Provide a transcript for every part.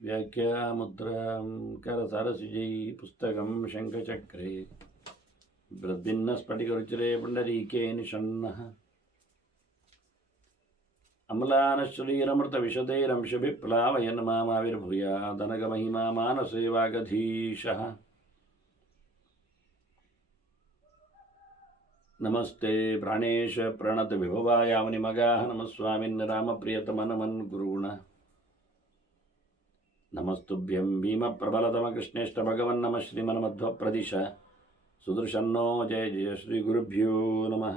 व्याख्यामुद्रां करसरसिजै पुस्तकं शङ्खचक्रे बृद्भिन्नस्फटिकरुचिरे पुण्डरीके निषण्णः अम्लानश्रीरमृतविशदैरंशभिप्लावयन् मामाविर्भूयादनगमहिमा मानसे वागधीशः। नमस्ते प्राणेश प्रणत विभवायावनिमगाः नमः स्वामिन् रामप्रियतमनमन् गुरुगुण नमस्तुभ्यं भीमप्रबलतमकृष्णेष्ट भगवन् नमः श्रीमन्मध्वप्रदिश सुदर्शन्नो जय जय श्री गुरुभ्यो नमः।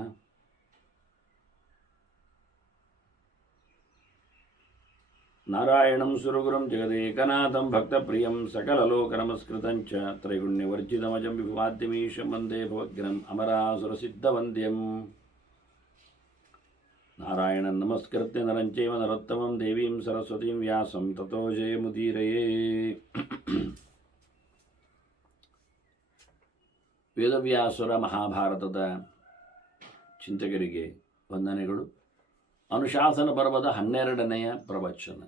नारायणं सुरगुरुं जगदेकनाथं भक्तप्रियं सकललोकनमस्कृतं च त्रैगुण्यवर्जितमजं विभुमाद्यमीशं वन्दे भवद्गणम् अमरासुरसिद्धवन्द्यम्। नारायणं नमस्कृत्य नरं चैव नरोत्तमं देवीं सरस्वतीं व्यासं ततो जयमुदीरये। ವೇದವ್ಯಾಸರ ಮಹಾಭಾರತದ ಚಿಂತಕರಿಗೆ ವಂದನೆಗಳು. ಅನುಶಾಸನ ಪರ್ವದ 12ನೆಯ ಪ್ರವಚನ.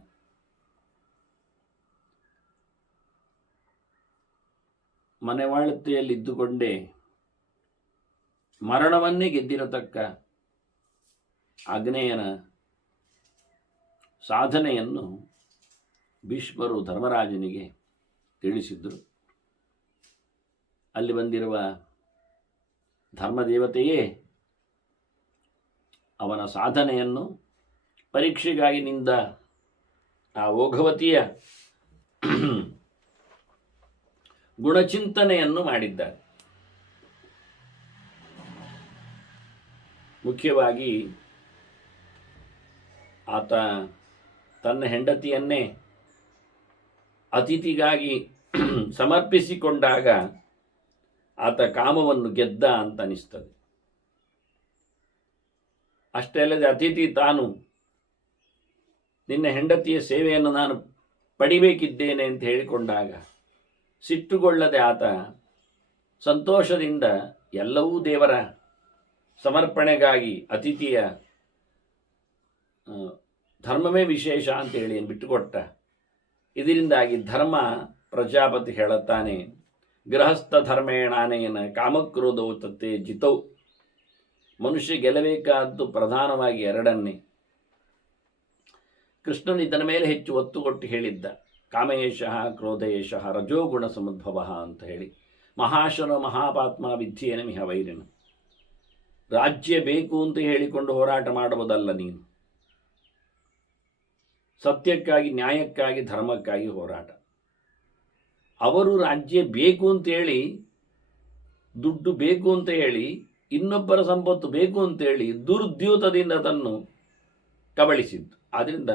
ಮನೆವಾಳ್ತೆಯಲ್ಲಿದ್ದುಕೊಂಡೇ ಮರಣವನ್ನೇ ಗೆದ್ದಿರತಕ್ಕ ಆಗ್ನೇಯನ ಸಾಧನೆಯನ್ನು ಭೀಷ್ಮರು ಧರ್ಮರಾಜನಿಗೆ ತಿಳಿಸಿದ್ದರು. ಅಲ್ಲಿ ಬಂದಿರುವ ಧರ್ಮದೇವತೆಯೇ ಅವನ ಸಾಧನೆಯನ್ನು ಪರೀಕ್ಷೆಗಾಗಿ ನಿಂದ ಆ ಓಘವತಿಯ ಗುಣಚಿಂತನೆಯನ್ನು ಮಾಡಿದ್ದಾರೆ. ಮುಖ್ಯವಾಗಿ ಆತ ತನ್ನ ಹೆಂಡತಿಯನ್ನೇ ಅತಿಥಿಗಾಗಿ ಸಮರ್ಪಿಸಿಕೊಂಡಾಗ ಆತ ಕಾಮವನ್ನು ಗೆದ್ದ ಅಂತ ಅನಿಸ್ತದೆ. ಅಷ್ಟೇ ಅಲ್ಲದೆ ಅತಿಥಿ ತಾನು ನಿನ್ನ ಹೆಂಡತಿಯ ಸೇವೆಯನ್ನು ನಾನು ಪಡಿಬೇಕಿದ್ದೇನೆ ಅಂತ ಹೇಳಿಕೊಂಡಾಗ ಸಿಟ್ಟುಗೊಳ್ಳದೆ ಆತ ಸಂತೋಷದಿಂದ ಎಲ್ಲವೂ ದೇವರ ಸಮರ್ಪಣೆಗಾಗಿ ಅತಿಥಿಯ ಧರ್ಮವೇ ವಿಶೇಷ ಅಂತೇಳಿ ಬಿಟ್ಟುಕೊಟ್ಟ. ಇದರಿಂದಾಗಿ ಧರ್ಮ ಪ್ರಜಾಪತಿ ಹೇಳುತ್ತಾನೆ, ಗೃಹಸ್ಥ ಧರ್ಮೇಣಾನೇನ ಕಾಮಕ್ರೋಧವು ತತ್ತೆ ಜಿತೌ. ಮನುಷ್ಯ ಗೆಲ್ಲಬೇಕಾದ್ದು ಪ್ರಧಾನವಾಗಿ ಎರಡನ್ನೇ. ಕೃಷ್ಣನು ಇದರ ಮೇಲೆ ಹೆಚ್ಚು ಒತ್ತು ಕೊಟ್ಟು ಹೇಳಿದ್ದ, ಕಾಮಯೇಷಃ ಕ್ರೋಧಯೇಷಃ ರಜೋಗುಣ ಸಮುದ್ಭವ ಅಂತ ಹೇಳಿ. ಮಹಾಶನ ಮಹಾಪಾತ್ಮ ವಿದ್ಯೇನ ಮಿಹ ವೈರಿನ. ರಾಜ್ಯ ಬೇಕು ಅಂತ ಹೇಳಿಕೊಂಡು ಹೋರಾಟ ಮಾಡುವುದಲ್ಲ ನೀನು, ಸತ್ಯಕ್ಕಾಗಿ ನ್ಯಾಯಕ್ಕಾಗಿ ಧರ್ಮಕ್ಕಾಗಿ ಹೋರಾಟ. ಅವರು ರಾಜ್ಯ ಬೇಕು ಅಂತೇಳಿ, ದುಡ್ಡು ಬೇಕು ಅಂತ ಹೇಳಿ, ಇನ್ನೊಬ್ಬರ ಸಂಪತ್ತು ಬೇಕು ಅಂತೇಳಿ ದುರ್ದ್ಯೂತದಿಂದ ಅದನ್ನು ಕಬಳಿಸಿದ್ದು. ಆದ್ದರಿಂದ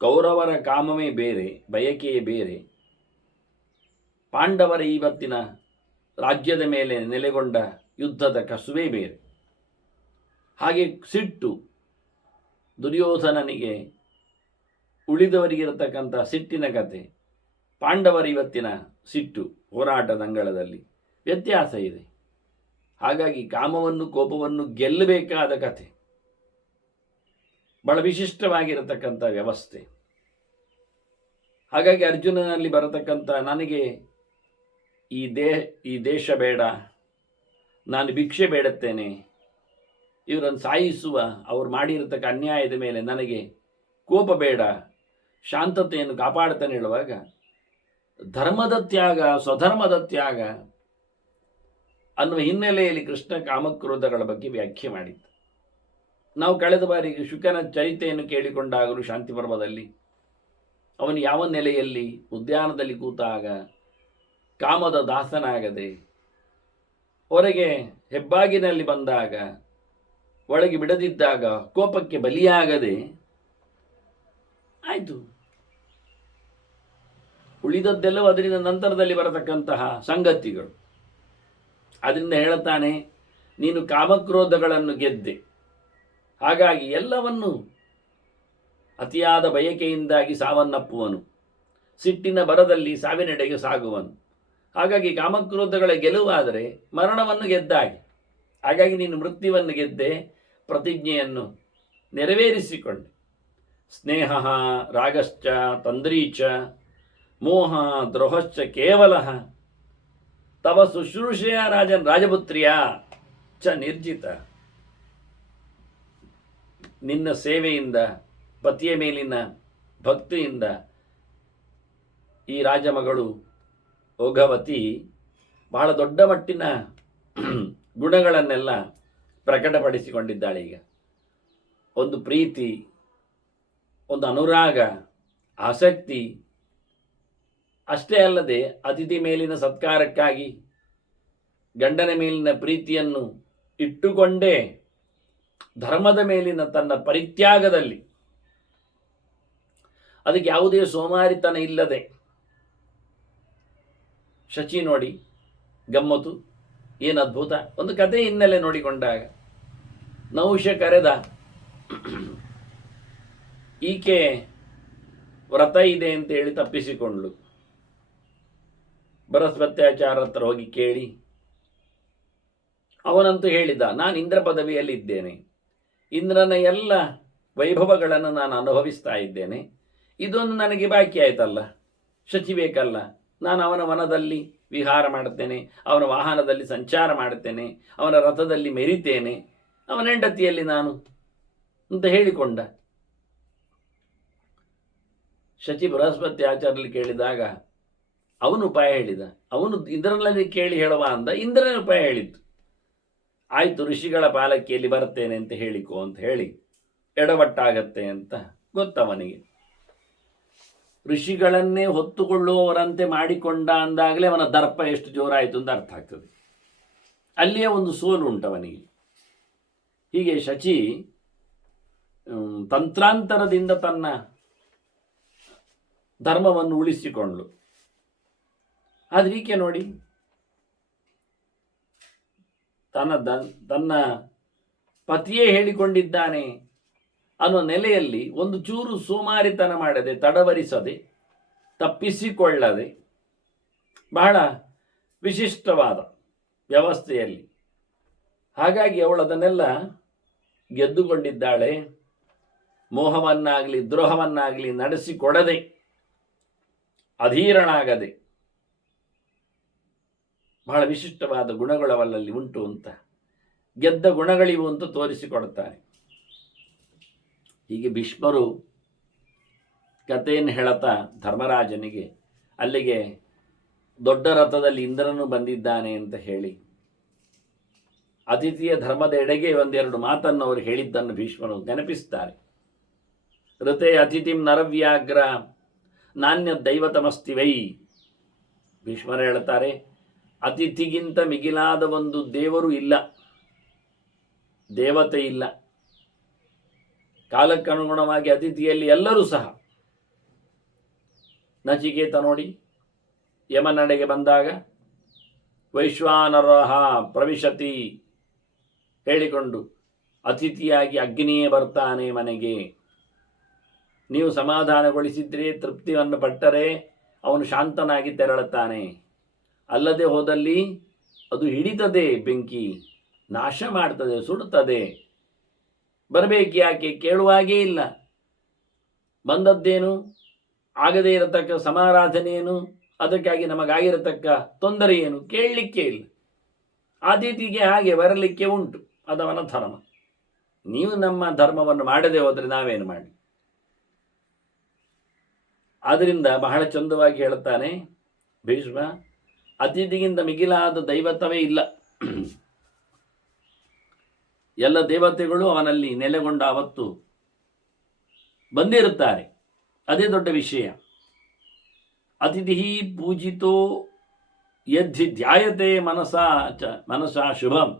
ಕೌರವರ ಕಾಮವೇ ಬೇರೆ, ಬಯಕೆಯೇ ಬೇರೆ. ಪಾಂಡವರ ಇವತ್ತಿನ ರಾಜ್ಯದ ಮೇಲೆ ನೆಲೆಗೊಂಡ ಯುದ್ಧದ ಕಸುವೇ ಬೇರೆ. ಹಾಗೆ ಸಿಟ್ಟು ದುರ್ಯೋಧನನಿಗೆ ಉಳಿದವರಿಗಿರತಕ್ಕಂಥ ಸಿಟ್ಟಿನ ಕತೆ, ಪಾಂಡವರ ಇವತ್ತಿನ ಸಿಟ್ಟು ಹೋರಾಟದಂಗಳದಲ್ಲಿ ವ್ಯತ್ಯಾಸ ಇದೆ. ಹಾಗಾಗಿ ಕಾಮವನ್ನು ಕೋಪವನ್ನು ಗೆಲ್ಲಬೇಕಾದ ಕತೆ, ಬಹಳ ವಿಶಿಷ್ಟವಾಗಿರತಕ್ಕಂಥ ವ್ಯವಸ್ಥೆ. ಹಾಗಾಗಿ ಅರ್ಜುನನಲ್ಲಿ ಬರತಕ್ಕಂಥ ನನಗೆ ಈ ದೇಶ ಬೇಡ, ನಾನು ಭಿಕ್ಷೆ ಬೇಡುತ್ತೇನೆ, ಇವರನ್ನು ಸಾಯಿಸುವ ಅವರು ಮಾಡಿರತಕ್ಕ ಅನ್ಯಾಯದ ಮೇಲೆ ನನಗೆ ಕೋಪ ಬೇಡ, ಶಾಂತತೆಯನ್ನು ಕಾಪಾಡ್ತಾನೆ ಹೇಳುವಾಗ ಧರ್ಮದ ತ್ಯಾಗ, ಸ್ವಧರ್ಮದ ತ್ಯಾಗ ಅನ್ನುವ ಹಿನ್ನೆಲೆಯಲ್ಲಿ ಕೃಷ್ಣ ಕಾಮಕ್ರೋಧಗಳ ಬಗ್ಗೆ ವ್ಯಾಖ್ಯೆ ಮಾಡಿದ್ದ. ನಾವು ಕಳೆದ ಬಾರಿಗೆ ಶುಕನ ಚರಿತೆಯನ್ನು ಕೇಳಿಕೊಂಡಾಗಲೂ ಶಾಂತಿ ಪರ್ವದಲ್ಲಿ ಅವನು ಯಾವ ನೆಲೆಯಲ್ಲಿ ಉದ್ಯಾನದಲ್ಲಿ ಕೂತಾಗ ಕಾಮದ ದಾಸನಾಗದೆ, ಹೊರಗೆ ಹೆಬ್ಬಾಗಿನಲ್ಲಿ ಬಂದಾಗ ಒಳಗೆ ಬಿಡದಿದ್ದಾಗ ಕೋಪಕ್ಕೆ ಬಲಿಯಾಗದೆ ಆಯಿತು. ಉಳಿದದ್ದೆಲ್ಲವೂ ಅದರಿಂದ ನಂತರದಲ್ಲಿ ಬರತಕ್ಕಂತಹ ಸಂಗತಿಗಳು. ಅದರಿಂದ ಹೇಳುತ್ತಾನೆ, ನೀನು ಕಾಮಕ್ರೋಧಗಳನ್ನು ಗೆದ್ದೆ, ಹಾಗಾಗಿ ಎಲ್ಲವನ್ನು ಅತಿಯಾದ ಬಯಕೆಯಿಂದಾಗಿ ಸಾವನ್ನಪ್ಪುವನು, ಸಿಟ್ಟಿನ ಬರದಲ್ಲಿ ಸಾವಿನೆಡೆಗೆ ಸಾಗುವನು. ಹಾಗಾಗಿ ಕಾಮಕ್ರೋಧಗಳ ಗೆಲುವಾದರೆ ಮರಣವನ್ನು ಗೆದ್ದಾಗೆ. ಹಾಗಾಗಿ ನೀನು ಮೃತ್ಯುವನ್ನು ಗೆದ್ದೆ, ಪ್ರತಿಜ್ಞೆಯನ್ನು ನೆರವೇರಿಸಿಕೊಂಡೆ. ಸ್ನೇಹ ರಾಗಶ್ಚ ತಂದ್ರೀಚ ಮೋಹ ದ್ರೋಹಶ್ಚ ಕೇವಲ ತವ ಶುಶ್ರೂಷೆಯ ರಾಜನ್ ರಾಜಪುತ್ರಿಯ ಚ ನಿರ್ಜಿತ. ನಿನ್ನ ಸೇವೆಯಿಂದ, ಪತಿಯ ಮೇಲಿನ ಭಕ್ತಿಯಿಂದ ಈ ರಾಜಮಗಳು ಓಘವತಿ ಬಹಳ ದೊಡ್ಡ ಮಟ್ಟಿನ ಗುಣಗಳನ್ನೆಲ್ಲ ಪ್ರಕಟಪಡಿಸಿಕೊಂಡಿದ್ದಾಳೆ. ಈಗ ಒಂದು ಪ್ರೀತಿ, ಒಂದು ಅನುರಾಗ, ಆಸಕ್ತಿ, ಅಷ್ಟೇ ಅಲ್ಲದೆ ಅತಿಥಿ ಮೇಲಿನ ಸತ್ಕಾರಕ್ಕಾಗಿ ಗಂಡನ ಮೇಲಿನ ಪ್ರೀತಿಯನ್ನು ಇಟ್ಟುಕೊಂಡೇ ಧರ್ಮದ ಮೇಲಿನ ತನ್ನ ಪರಿತ್ಯಾಗದಲ್ಲಿ, ಅದಕ್ಕೆ ಯಾವುದೇ ಸೋಮಾರಿತನ ಇಲ್ಲದೆ, ಶಚಿ ನೋಡಿ ಗಮ್ಮತ್ತು, ಏನು ಅದ್ಭುತ. ಒಂದು ಕಥೆ ಹಿನ್ನೆಲೆ ನೋಡಿಕೊಂಡಾಗ ನಹುಷ ಕರೆದ, ಈಕೆ ವ್ರತ ಇದೆ ಅಂತ ಹೇಳಿ ತಪ್ಪಿಸಿಕೊಂಡ್ಳು. ಬೃಹಸ್ಪತ್ಯಾಚಾರ ಹತ್ರ ಹೋಗಿ ಕೇಳಿ, ಅವನಂತೂ ಹೇಳಿದ, ನಾನು ಇಂದ್ರ ಪದವಿಯಲ್ಲಿದ್ದೇನೆ, ಇಂದ್ರನ ಎಲ್ಲ ವೈಭವಗಳನ್ನು ನಾನು ಅನುಭವಿಸ್ತಾ ಇದ್ದೇನೆ, ಇದೊಂದು ನನಗೆ ಬಾಕಿ ಆಯ್ತಲ್ಲ, ಶಚಿ ಬೇಕಲ್ಲ, ನಾನು ಅವನ ವನದಲ್ಲಿ ವಿಹಾರ ಮಾಡುತ್ತೇನೆ, ಅವನ ವಾಹನದಲ್ಲಿ ಸಂಚಾರ ಮಾಡುತ್ತೇನೆ, ಅವನ ರಥದಲ್ಲಿ ಮೆರಿತೇನೆ, ಅವನ ಹೆಂಡತಿಯಲ್ಲಿ ನಾನು ಅಂತ ಹೇಳಿಕೊಂಡ. ಶಚಿ ಬೃಹಸ್ಪತಿ ಆಚಾರ್ಯಲ್ಲಿ ಕೇಳಿದಾಗ ಅವನು ಉಪಾಯ ಹೇಳಿದ. ಅವನು ಇಂದ್ರನಲ್ಲಿ ಕೇಳಿ ಹೇಳುವ ಅಂದ, ಇಂದ್ರನ ಉಪಾಯ ಹೇಳಿದ್ದು. ಆಯಿತು, ಋಷಿಗಳ ಪಾಲಕಿಯಲ್ಲಿ ಬರ್ತೇನೆ ಅಂತ ಹೇಳಿಕೋ ಅಂತ ಹೇಳಿ ಎಡವಟ್ಟಾಗತ್ತೆ ಅಂತ ಗೊತ್ತವನಿಗೆ. ಋಷಿಗಳನ್ನೇ ಹೊತ್ತುಕೊಳ್ಳುವವರಂತೆ ಮಾಡಿಕೊಂಡ ಅಂದಾಗಲೇ ಅವನ ದರ್ಪ ಎಷ್ಟು ಜೋರಾಯಿತು ಅಂತ ಅರ್ಥ ಆಗ್ತದೆ. ಅಲ್ಲಿಯೇ ಒಂದು ಸೋಲು ಉಂಟವನಿಗೆ. ಹೀಗೆ ಶಚಿ ತಂತ್ರಾಂತರದಿಂದ ತನ್ನ ಧರ್ಮವನ್ನು ಉಳಿಸಿಕೊಂಡ್ಳು. ಆದ್ರೆ ಈಕೆ ನೋಡಿ, ತನ್ನ ಪತಿಯೇ ಹೇಳಿಕೊಂಡಿದ್ದಾನೆ ಅನ್ನೋ ನೆಲೆಯಲ್ಲಿ ಒಂದು ಚೂರು ಸೋಮಾರಿತನ ಮಾಡದೆ, ತಡವರಿಸದೆ, ತಪ್ಪಿಸಿಕೊಳ್ಳದೆ, ಬಹಳ ವಿಶಿಷ್ಟವಾದ ವ್ಯವಸ್ಥೆಯಲ್ಲಿ, ಹಾಗಾಗಿ ಅವಳು ಅದನ್ನೆಲ್ಲ ಗೆದ್ದುಕೊಂಡಿದ್ದಾಳೆ. ಮೋಹವನ್ನಾಗಲಿ ದ್ರೋಹವನ್ನಾಗಲಿ ನಡೆಸಿಕೊಡದೆ, ಅಧೀರನಾಗದೆ, ಬಹಳ ವಿಶಿಷ್ಟವಾದ ಗುಣಗಳು ಅವಳಲ್ಲಿ ಉಂಟು ಅಂತ, ಗೆದ್ದ ಗುಣಗಳಿವು ಅಂತ ತೋರಿಸಿಕೊಡ್ತಾರೆ. ಹೀಗೆ ಭೀಷ್ಮರು ಕಥೆಯನ್ನು ಹೇಳುತ್ತಾ ಧರ್ಮರಾಜನಿಗೆ ಅಲ್ಲಿಗೆ ದೊಡ್ಡ ರಥದಲ್ಲಿ ಇಂದ್ರನು ಬಂದಿದ್ದಾನೆ ಅಂತ ಹೇಳಿ ಅತಿಥಿಯ ಧರ್ಮದ ಎಡೆಗೆ ಒಂದೆರಡು ಮಾತನ್ನು ಅವರು ಹೇಳಿದ್ದನ್ನು ಭೀಷ್ಮರು ನೆನಪಿಸ್ತಾರೆ. ಋತೆ ಅತಿಥಿಂ ನರವ್ಯಾಗ್ರ ನಾಣ್ಯ ದೈವತಮಸ್ತಿ ವೈ. ಭೀಷ್ಮರು ಹೇಳ್ತಾರೆ, ಅತಿಥಿಗಿಂತ ಮಿಗಿಲಾದ ಒಂದು ದೇವರು ಇಲ್ಲ, ದೇವತೆ ಇಲ್ಲ. ಕಾಲಕ್ಕನುಗುಣವಾಗಿ ಅತಿಥಿಯಲ್ಲಿ ಎಲ್ಲರೂ ಸಹ, ನಚಿಕೇತ ನೋಡಿ ಯಮನಡೆಗೆ ಬಂದಾಗ ವೈಶ್ವಾನರಹ ಪ್ರವಿಶತಿ ಹೇಳಿಕೊಂಡು ಅತಿಥಿಯಾಗಿ ಅಗ್ನಿಯೇ ಬರ್ತಾನೆ ಮನೆಗೆ. ನೀವು ಸಮಾಧಾನಗೊಳಿಸಿದ್ರೆ, ತೃಪ್ತಿಯನ್ನು ಪಟ್ಟರೆ ಅವನು ಶಾಂತನಾಗಿ ತೆರಳುತ್ತಾನೆ. ಅಲ್ಲದೆ ಹೋದಲ್ಲಿ ಅದು ಹಿಡಿತದೆ, ಬೆಂಕಿ ನಾಶ ಮಾಡ್ತದೆ, ಸುಡುತ್ತದೆ. ಬರಬೇಕು ಯಾಕೆ, ಕೇಳುವಾಗೇ ಇಲ್ಲ. ಬಂದದ್ದೇನು, ಆಗದೇ ಇರತಕ್ಕ ಸಮಾರಾಧನೆ ಏನು, ಅದಕ್ಕಾಗಿ ನಮಗಾಗಿರತಕ್ಕ ತೊಂದರೆ ಏನು, ಕೇಳಲಿಕ್ಕೆ ಇಲ್ಲ. ಅತಿಥಿಗೆ ಹಾಗೆ ಬರಲಿಕ್ಕೆ ಉಂಟು, ಅದವನ ಧರ್ಮ. ನೀವು ನಮ್ಮ ಧರ್ಮವನ್ನು ಮಾಡದೆ ಹೋದರೆ ನಾವೇನು ಮಾಡಿ. ಆದ್ದರಿಂದ ಬಹಳ ಚಂದವಾಗಿ ಹೇಳುತ್ತಾನೆ ಭೀಷ್ಮ, ಅತಿಥಿಗಿಂತ ಮಿಗಿಲಾದ ದೈವತ್ವವೇ ಇಲ್ಲ. ಎಲ್ಲ ದೇವತೆಗಳು ಅವನಲ್ಲಿ ನೆಲೆಗೊಂಡ ಅವತ್ತು ಬಂದಿರುತ್ತಾರೆ, ಅದೇ ದೊಡ್ಡ ವಿಷಯ. ಅತಿಥಿ ಪೂಜಿತೋ ಯದ್ಧಿ ಧ್ಯಾಯತೆ ಮನಸಾ ಶುಭಂ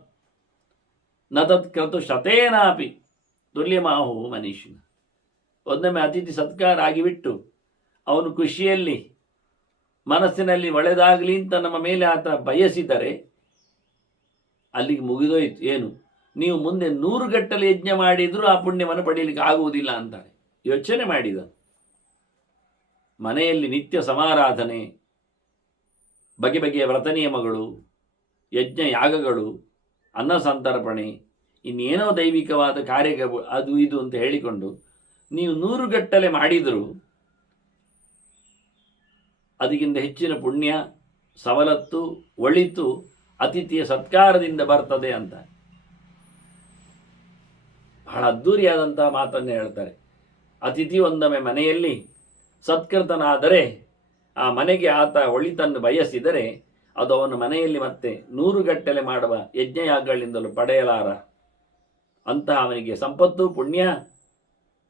ನ ತತ್ಕೃತು ಶತೇನಾಪಿ ತುಲ್ಯಮಾಹು ಮನೀಷಿನ. ಒಂದೊಮ್ಮೆ ಅತಿಥಿ ಸತ್ಕಾರ ಆಗಿಬಿಟ್ಟು ಅವನು ಖುಷಿಯಲ್ಲಿ ಮನಸ್ಸಿನಲ್ಲಿ ಒಳ್ಳೆದಾಗಲಿ ಅಂತ ನಮ್ಮ ಮೇಲೆ ಆತ ಬಯಸಿದರೆ ಅಲ್ಲಿಗೆ ಮುಗಿದೋಯ್ತು. ಏನು, ನೀವು ಮುಂದೆ 100 ಗಟ್ಟಲೆ ಯಜ್ಞ ಮಾಡಿದರೂ ಆ ಪುಣ್ಯವನ್ನು ಪಡೆಯಲಿಕ್ಕೆ ಆಗುವುದಿಲ್ಲ ಅಂತಾರೆ. ಯೋಚನೆ ಮಾಡಿದ. ಮನೆಯಲ್ಲಿ ನಿತ್ಯ ಸಮಾರಾಧನೆ, ಬಗೆ ಬಗೆಯ ವ್ರತ ನಿಯಮಗಳು, ಯಜ್ಞ ಯಾಗಗಳು, ಅನ್ನ ಸಂತರ್ಪಣೆ, ಇನ್ನೇನೋ ದೈವಿಕವಾದ ಕಾರ್ಯ ಅದು ಇದು ಅಂತ ಹೇಳಿಕೊಂಡು ನೀವು 100 ಗಟ್ಟಲೆ ಮಾಡಿದರೂ ಅದಕ್ಕಿಂತ ಹೆಚ್ಚಿನ ಪುಣ್ಯ, ಸವಲತ್ತು, ಒಳಿತು ಅತಿಥಿಯ ಸತ್ಕಾರದಿಂದ ಬರ್ತದೆ ಅಂತ ಬಹಳ ಅದ್ಧೂರಿಯಾದಂತಹ ಮಾತನ್ನು ಹೇಳ್ತಾರೆ. ಅತಿಥಿ ಒಂದೊಮ್ಮೆ ಮನೆಯಲ್ಲಿ ಸತ್ಕೃತನಾದರೆ ಆ ಮನೆಗೆ ಆತ ಒಳಿತನ್ನು ಬಯಸಿದರೆ ಅದು ಅವನ ಮನೆಯಲ್ಲಿ ಮತ್ತೆ 100 ಗಟ್ಟಲೆ ಮಾಡುವ ಯಜ್ಞಯಾಗಗಳಿಂದಲೂ ಪಡೆಯಲಾರ. ಅಂತಹ ಅವನಿಗೆ ಸಂಪತ್ತು, ಪುಣ್ಯ,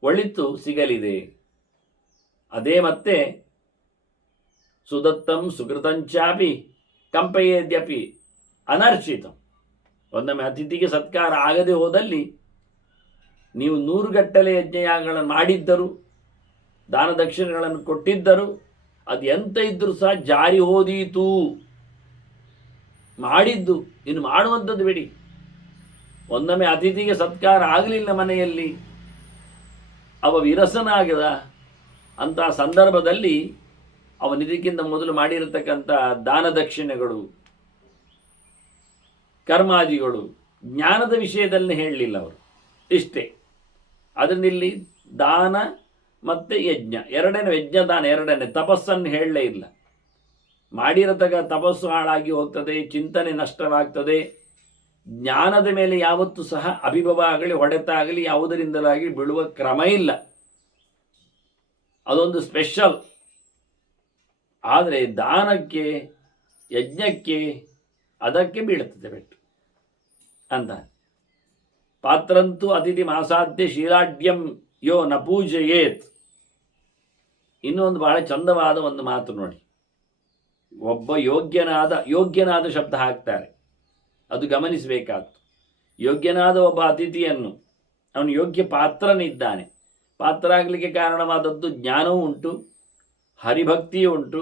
ಒಳಿತು ಸಿಗಲಿದೆ. ಅದೇ ಮತ್ತೆ ಸುದತ್ತಂ ಸುಕೃತಂಚಾಪಿ ಕಂಪಯೇದ್ಯಪಿ ಅನರ್ಚಿತಂ. ಒಂದೊಮ್ಮೆ ಅತಿಥಿಗೆ ಸತ್ಕಾರ ಆಗದೆ ಹೋದಲ್ಲಿ ನೀವು 100 ಗಟ್ಟಲೆ ಯಜ್ಞಯಾಗಗಳನ್ನು ಮಾಡಿದ್ದರು, ದಾನ ದಕ್ಷಿಣೆಗಳನ್ನು ಕೊಟ್ಟಿದ್ದರು, ಅದು ಎಂತ ಇದ್ದರೂ ಸಹ ಜಾರಿ ಹೋದೀತು. ಮಾಡಿದ್ದು ಇನ್ನು ಮಾಡುವಂಥದ್ದು ಬಿಡಿ. ಒಂದೊಮ್ಮೆ ಅತಿಥಿಗೆ ಸತ್ಕಾರ ಆಗಲಿಲ್ಲ ಮನೆಯಲ್ಲಿ, ಅವ ವಿರಸನಾಗದ ಅಂತಹ ಸಂದರ್ಭದಲ್ಲಿ ಅವನಿದಕ್ಕಿಂತ ಮೊದಲು ಮಾಡಿರತಕ್ಕಂಥ ದಾನ ದಕ್ಷಿಣೆಗಳು, ಕರ್ಮಾದಿಗಳು, ಜ್ಞಾನದ ವಿಷಯದಲ್ಲಿ ಹೇಳಲಿಲ್ಲ ಅವರು. ಇಷ್ಟೇ. ಅದರಿಂದ ಇಲ್ಲಿ ದಾನ ಮತ್ತು ಯಜ್ಞ ಎರಡನೇ, ಯಜ್ಞದಾನ ಎರಡನೇ, ತಪಸ್ಸನ್ನು ಹೇಳಲೇ ಇಲ್ಲ. ಮಾಡಿರತಕ್ಕ ತಪಸ್ಸು ಹಾಳಾಗಿ ಹೋಗ್ತದೆ, ಚಿಂತನೆ ನಷ್ಟವಾಗ್ತದೆ. ಜ್ಞಾನದ ಮೇಲೆ ಯಾವತ್ತೂ ಸಹ ಅಭಿಭವ ಆಗಲಿ, ಹೊಡೆತ ಆಗಲಿ ಯಾವುದರಿಂದಲಾಗಿ ಬೀಳುವ ಕ್ರಮ ಇಲ್ಲ. ಅದೊಂದು ಸ್ಪೆಷಲ್. ಆದರೆ ದಾನಕ್ಕೆ, ಯಜ್ಞಕ್ಕೆ, ಅದಕ್ಕೆ ಬೀಳುತ್ತದೆ ಪೆಟ್ಟು ಅಂತ. ಪಾತ್ರಂತೂ ಅತಿಥಿ ಮಾಸಾಧ್ಯ ಶೀಲಾಢ್ಯಂ ಯೋ ನ ಪೂಜಯೇತ್. ಇನ್ನೊಂದು ಬಹಳ ಚಂದವಾದ ಒಂದು ಮಾತು ನೋಡಿ. ಒಬ್ಬ ಯೋಗ್ಯನಾದ ಶಬ್ದ ಹಾಕ್ತಾರೆ, ಅದು ಗಮನಿಸಬೇಕಾದ್ದು. ಯೋಗ್ಯನಾದ ಒಬ್ಬ ಅತಿಥಿಯನ್ನು, ಅವನು ಯೋಗ್ಯ ಪಾತ್ರನಿದ್ದಾನೆ. ಪಾತ್ರ ಆಗಲಿಕ್ಕೆ ಕಾರಣವಾದದ್ದು ಜ್ಞಾನವೂ ಉಂಟು, ಹರಿಭಕ್ತಿಯೂ ಉಂಟು,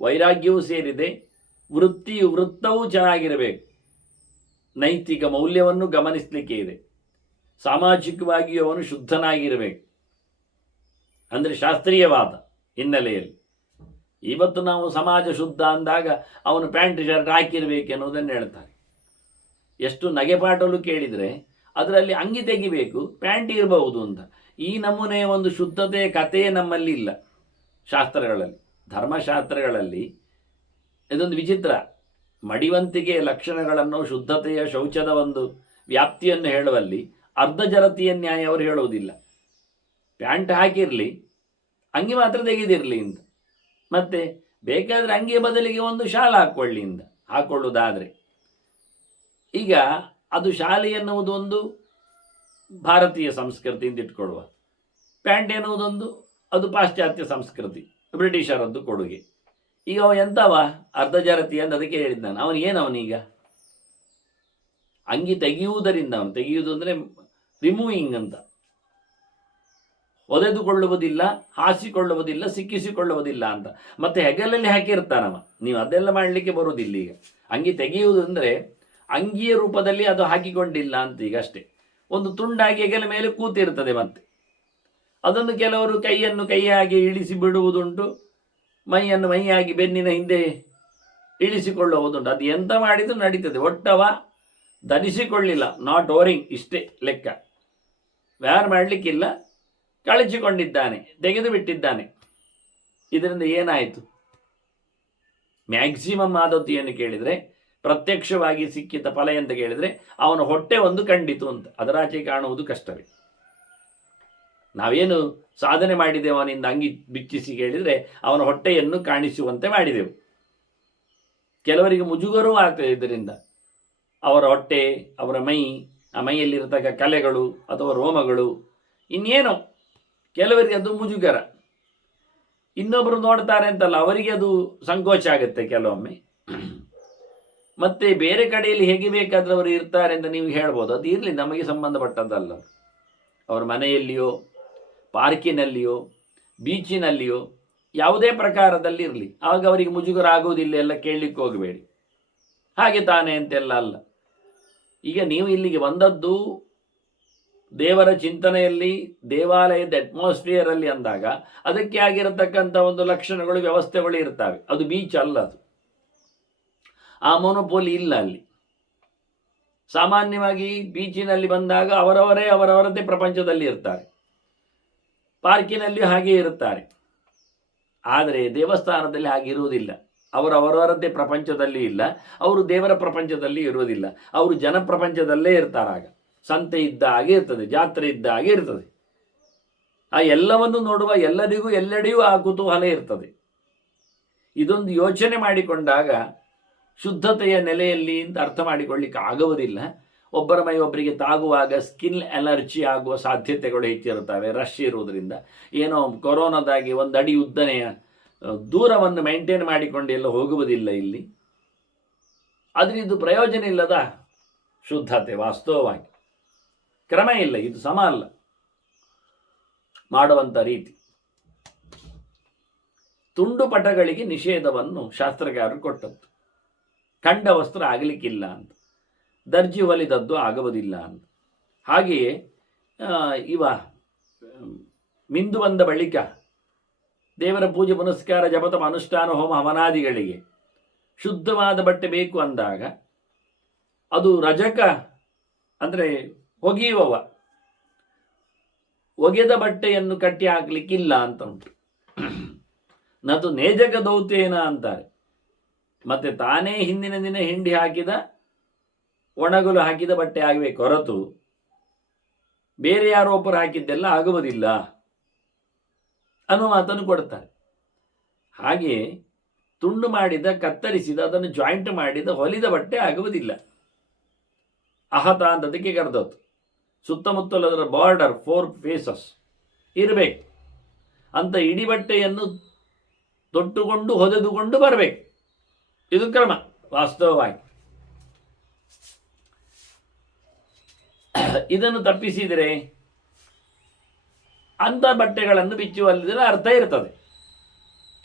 ವೈರಾಗ್ಯವೂ ಸೇರಿದೆ, ವೃತ್ತವೂ ಚೆನ್ನಾಗಿರಬೇಕು, ನೈತಿಕ ಮೌಲ್ಯವನ್ನು ಗಮನಿಸಲಿಕ್ಕೆ ಇದೆ, ಸಾಮಾಜಿಕವಾಗಿಯೂ ಅವನು ಶುದ್ಧನಾಗಿರಬೇಕು. ಅಂದರೆ ಶಾಸ್ತ್ರೀಯವಾದ ಹಿನ್ನೆಲೆಯಲ್ಲಿ. ಇವತ್ತು ನಾವು ಸಮಾಜ ಶುದ್ಧ ಅಂದಾಗ ಅವನು ಪ್ಯಾಂಟ್ ಶರ್ಟ್ ಹಾಕಿರಬೇಕೆನ್ನುವುದನ್ನು ಹೇಳ್ತಾರೆ. ಎಷ್ಟು ನಗೆಪಾಟಲು ಕೇಳಿದರೆ ಅದರಲ್ಲಿ ಅಂಗಿ ತೆಗಿಬೇಕು, ಪ್ಯಾಂಟ್ ಇರಬಹುದು ಅಂತ. ಈ ನಮೂನೆಯ ಒಂದು ಶುದ್ಧತೆಯ ಕಥೆಯೇ ನಮ್ಮಲ್ಲಿ ಇಲ್ಲ. ಶಾಸ್ತ್ರಗಳಲ್ಲಿ, ಧರ್ಮಶಾಸ್ತ್ರಗಳಲ್ಲಿ ಇದೊಂದು ವಿಚಿತ್ರ. ಮಡಿವಂತಿಕೆಯ ಲಕ್ಷಣಗಳನ್ನು, ಶುದ್ಧತೆಯ, ಶೌಚದ ಒಂದು ವ್ಯಾಪ್ತಿಯನ್ನು ಹೇಳುವಲ್ಲಿ ಅರ್ಧ ಜರತಿಯ ನ್ಯಾಯ ಅವರು ಹೇಳುವುದಿಲ್ಲ. ಪ್ಯಾಂಟ್ ಹಾಕಿರಲಿ, ಅಂಗಿ ಮಾತ್ರ ತೆಗೆದಿರಲಿ ಅಂತ. ಮತ್ತೆ ಬೇಕಾದರೆ ಅಂಗಿಯ ಬದಲಿಗೆ ಒಂದು ಶಾಲೆ ಹಾಕ್ಕೊಳ್ಳಿ ಅಂತ ಹಾಕೊಳ್ಳುವುದಾದರೆ. ಈಗ ಅದು ಶಾಲೆ ಎನ್ನುವುದು ಒಂದು ಭಾರತೀಯ ಸಂಸ್ಕೃತಿ ಅಂತ ಇಟ್ಕೊಳ್ಳುವ. ಪ್ಯಾಂಟ್ ಎನ್ನುವುದೊಂದು ಅದು ಪಾಶ್ಚಾತ್ಯ ಸಂಸ್ಕೃತಿ, ಬ್ರಿಟಿಷರದ್ದು ಕೊಡುಗೆ. ಈಗ ಅವ ಎಂತವ ಅರ್ಧ ಜಾರತಿ ಅಂತ ಅದಕ್ಕೆ ಹೇಳಿದ್ದಾನೆ. ಅವನಿಗೇನವನೀಗ ಅಂಗಿ ತೆಗೆಯುವುದರಿಂದ, ತೆಗೆಯುವುದು ಅಂದರೆ ರಿಮೂವಿಂಗ್ ಅಂತ, ಒದೆದುಕೊಳ್ಳುವುದಿಲ್ಲ, ಹಾಸಿಕೊಳ್ಳುವುದಿಲ್ಲ, ಸಿಕ್ಕಿಸಿಕೊಳ್ಳುವುದಿಲ್ಲ ಅಂತ. ಮತ್ತೆ ಹೆಗಲಲ್ಲಿ ಹಾಕಿರ್ತಾನವ. ನೀವು ಅದೆಲ್ಲ ಮಾಡಲಿಕ್ಕೆ ಬರುವುದಿಲ್ಲ. ಈಗ ಅಂಗಿ ತೆಗೆಯುವುದು ಅಂದರೆ ಅಂಗಿಯ ರೂಪದಲ್ಲಿ ಅದು ಹಾಕಿಕೊಂಡಿಲ್ಲ ಅಂತ. ಈಗ ಅಷ್ಟೇ, ಒಂದು ತುಂಡಾಗಿ ಹೆಗಲ ಮೇಲೆ ಕೂತಿರ್ತದೆ. ಮತ್ತೆ ಅದನ್ನು ಕೆಲವರು ಕೈಯಾಗಿ ಇಳಿಸಿ ಬಿಡುವುದುಂಟು, ಮೈಯನ್ನು ಮೈಯಾಗಿ ಬೆನ್ನಿನ ಹಿಂದೆ ಇಳಿಸಿಕೊಳ್ಳುವುದುಂಟು. ಅದು ಎಂತ ಮಾಡಿದರೂ ನಡೀತದೆ. ಒಟ್ಟವ ಧರಿಸಿಕೊಳ್ಳಿಲ್ಲ, ನಾಟ್ ಓರಿಂಗ್, ಇಷ್ಟೇ ಲೆಕ್ಕ. ವ್ಯಾರ್ ಮಾಡಲಿಕ್ಕಿಲ್ಲ, ಕಳಚಿಕೊಂಡಿದ್ದಾನೆ, ತೆಗೆದು ಬಿಟ್ಟಿದ್ದಾನೆ. ಇದರಿಂದ ಏನಾಯಿತು? ಮ್ಯಾಕ್ಸಿಮಮ್ ಆದದ್ದು ಏನು ಕೇಳಿದರೆ, ಪ್ರತ್ಯಕ್ಷವಾಗಿ ಸಿಕ್ಕಿದ ಫಲ ಅಂತ ಕೇಳಿದರೆ ಅವನ ಹೊಟ್ಟೆ ಒಂದು ಕಂಡಿತು ಅಂತ. ಅದರಾಚೆ ಕಾಣುವುದು ಕಷ್ಟವೇ. ನಾವೇನು ಸಾಧನೆ ಮಾಡಿದೆವು ಅವನಿಂದ ಅಂಗಿ ಬಿಚ್ಚಿಸಿ ಕೇಳಿದರೆ ಅವನ ಹೊಟ್ಟೆಯನ್ನು ಕಾಣಿಸುವಂತೆ ಮಾಡಿದೆವು. ಕೆಲವರಿಗೆ ಮುಜುಗರೂ ಆಗ್ತದೆ ಇದರಿಂದ. ಅವರ ಹೊಟ್ಟೆ, ಅವರ ಮೈ, ಆ ಮೈಯಲ್ಲಿರತಕ್ಕ ಕಲೆಗಳು ಅಥವಾ ರೋಮಗಳು, ಇನ್ನೇನೋ ಕೆಲವರಿಗೆ ಅದು ಮುಜುಗರ. ಇನ್ನೊಬ್ಬರು ನೋಡ್ತಾರೆ ಅಂತಲ್ಲ, ಅವರಿಗೆ ಅದು ಸಂಕೋಚ ಆಗುತ್ತೆ ಕೆಲವೊಮ್ಮೆ. ಮತ್ತೆ ಬೇರೆ ಕಡೆಯಲ್ಲಿ ಹೇಗೆ ಬೇಕಾದ್ರೆ ಅವರು ಇರ್ತಾರೆ ಅಂತ ನೀವು ಹೇಳ್ಬೋದು. ಅದು ಇರಲಿ, ನಮಗೆ ಸಂಬಂಧಪಟ್ಟದ್ದಲ್ಲ. ಅವರ ಮನೆಯಲ್ಲಿಯೋ, ಪಾರ್ಕಿನಲ್ಲಿಯೋ, ಬೀಚಿನಲ್ಲಿಯೋ, ಯಾವುದೇ ಪ್ರಕಾರದಲ್ಲಿ ಇರಲಿ, ಆವಾಗ ಅವರಿಗೆ ಮುಜುಗರ ಆಗುವುದಿಲ್ಲ. ಎಲ್ಲ ಕೇಳಲಿಕ್ಕೆ ಹೋಗಬೇಡಿ, ಹಾಗೆ ತಾನೇ ಅಂತೆಲ್ಲ ಅಲ್ಲ. ಈಗ ನೀವು ಇಲ್ಲಿಗೆ ಬಂದದ್ದು ದೇವರ ಚಿಂತನೆಯಲ್ಲಿ, ದೇವಾಲಯದ ಅಟ್ಮಾಸ್ಫಿಯರಲ್ಲಿ ಅಂದಾಗ ಅದಕ್ಕೆ ಆಗಿರತಕ್ಕಂಥ ಒಂದು ಲಕ್ಷಣಗಳು, ವ್ಯವಸ್ಥೆಗಳು ಇರ್ತವೆ. ಅದು ಬೀಚ್ ಅಲ್ಲ, ಅದು ಆ ಮೊನೋಪೋಲಿ ಇಲ್ಲ ಅಲ್ಲಿ. ಸಾಮಾನ್ಯವಾಗಿ ಬೀಚಿನಲ್ಲಿ ಬಂದಾಗ ಅವರವರದ್ದೇ ಪ್ರಪಂಚದಲ್ಲಿ ಇರ್ತಾರೆ, ಪಾರ್ಕಿನಲ್ಲಿ ಹಾಗೆ ಇರುತ್ತಾರೆ. ಆದರೆ ದೇವಸ್ಥಾನದಲ್ಲಿ ಹಾಗೆ ಇರುವುದಿಲ್ಲ. ಅವರವರದ್ದೇ ಪ್ರಪಂಚದಲ್ಲಿ ಇಲ್ಲ, ಅವರು ದೇವರ ಪ್ರಪಂಚದಲ್ಲಿ ಇರುವುದಿಲ್ಲ, ಅವರು ಜನಪ್ರಪಂಚದಲ್ಲೇ ಇರ್ತಾರಾಗ. ಸಂತೆ ಇದ್ದ ಹಾಗೆ ಇರ್ತದೆ, ಜಾತ್ರೆ ಇದ್ದ ಹಾಗೆ ಇರ್ತದೆ. ಆ ಎಲ್ಲವನ್ನು ನೋಡುವ ಎಲ್ಲರಿಗೂ ಎಲ್ಲೆಡೆಯೂ ಆ ಕುತೂಹಲ ಇರ್ತದೆ. ಇದೊಂದು ಯೋಚನೆ ಮಾಡಿಕೊಂಡಾಗ ಶುದ್ಧತೆಯ ನೆಲೆಯಲ್ಲಿ ಅಂತ ಅರ್ಥ ಮಾಡಿಕೊಳ್ಳಿಕ್ಕೆ ಆಗುವುದಿಲ್ಲ. ಒಬ್ಬರ ಮೈ ಒಬ್ಬರಿಗೆ ತಾಗುವಾಗ ಸ್ಕಿನ್ ಅಲರ್ಜಿ ಆಗುವ ಸಾಧ್ಯತೆಗಳು ಹೆಚ್ಚಿರುತ್ತವೆ, ರಶ್ ಇರುವುದರಿಂದ. ಏನೋ ಕೊರೋನಾದಾಗಿ ಒಂದು ಅಡಿ ಉದ್ದನೆಯ ದೂರವನ್ನು ಮೇಂಟೈನ್ ಮಾಡಿಕೊಂಡು ಎಲ್ಲ ಹೋಗುವುದಿಲ್ಲ ಇಲ್ಲಿ. ಆದರೆ ಇದು ಪ್ರಯೋಜನ ಇಲ್ಲದ ಶುದ್ಧತೆ. ವಾಸ್ತವವಾಗಿ ಕ್ರಮ ಇಲ್ಲ, ಇದು ಸಮ ಅಲ್ಲ ಮಾಡುವಂಥ ರೀತಿ. ತುಂಡು ಪಟಗಳಿಗೆ ನಿಷೇಧವನ್ನು ಶಾಸ್ತ್ರಕಾರರು ಕೊಟ್ಟದ್ದು. ಕಂಡ ವಸ್ತ್ರ ಆಗಲಿಕ್ಕಿಲ್ಲ ಅಂತ, ದರ್ಜಿ ಹೊಲಿದದ್ದು ಆಗುವುದಿಲ್ಲ ಅಂತ. ಹಾಗೆಯೇ ಮಿಂದು ಬಂದ ಬಳಿಕ ದೇವರ ಪೂಜೆ ಪುನಸ್ಕಾರ ಜಪತಪ ಅನುಷ್ಠಾನ ಹೋಮ ಹವನಾದಿಗಳಿಗೆ ಶುದ್ಧವಾದ ಬಟ್ಟೆ ಬೇಕು ಅಂದಾಗ ಅದು ರಜಕ ಅಂದರೆ ಒಗೆಯುವವ ಒಗೆದ ಬಟ್ಟೆಯನ್ನು ಕಟ್ಟಿ ಹಾಕಲಿಕ್ಕಿಲ್ಲ ಅಂತ ಉಂಟು. ನತು ನೇಜಕ ದೌತೇನ ಅಂತಾರೆ. ಮತ್ತೆ ತಾನೇ ಹಿಂದಿನ ದಿನ ಹಿಂಡಿ ಹಾಕಿದ ಒಣಗಲು ಹಾಕಿದ ಬಟ್ಟೆ ಆಗಬೇಕು ಹೊರತು ಬೇರೆ ಯಾರೋ ಒಬ್ಬರು ಹಾಕಿದ್ದೆಲ್ಲ ಆಗುವುದಿಲ್ಲ ಅನ್ನುವ ಮಾತನ್ನು ಕೊಡ್ತಾರೆ. ಹಾಗೆಯೇ ತುಂಡು ಮಾಡಿದ, ಕತ್ತರಿಸಿದ, ಅದನ್ನು ಜಾಯಿಂಟ್ ಮಾಡಿದ, ಹೊಲಿದ ಬಟ್ಟೆ ಆಗುವುದಿಲ್ಲ. ಅಹತ ಅಂತದಕ್ಕೆ ಕರೆದದ್ದು. ಸುತ್ತಮುತ್ತಲು ಅದರ ಬಾರ್ಡರ್ 4 ಫೇಸಸ್ ಇರಬೇಕು ಅಂತ ಇಡೀ ಬಟ್ಟೆಯನ್ನು ತೊಟ್ಟುಕೊಂಡು ಹೊದೆದುಕೊಂಡು ಬರಬೇಕು. ಇದು ಕ್ರಮ ವಾಸ್ತವವಾಗಿ. ಇದನ್ನು ತಪ್ಪಿಸಿದರೆ ಅಂಥ ಬಟ್ಟೆಗಳನ್ನು ಬಿಚ್ಚುವಲ್ಲಿದ್ರೆ ಅರ್ಥ ಇರ್ತದೆ.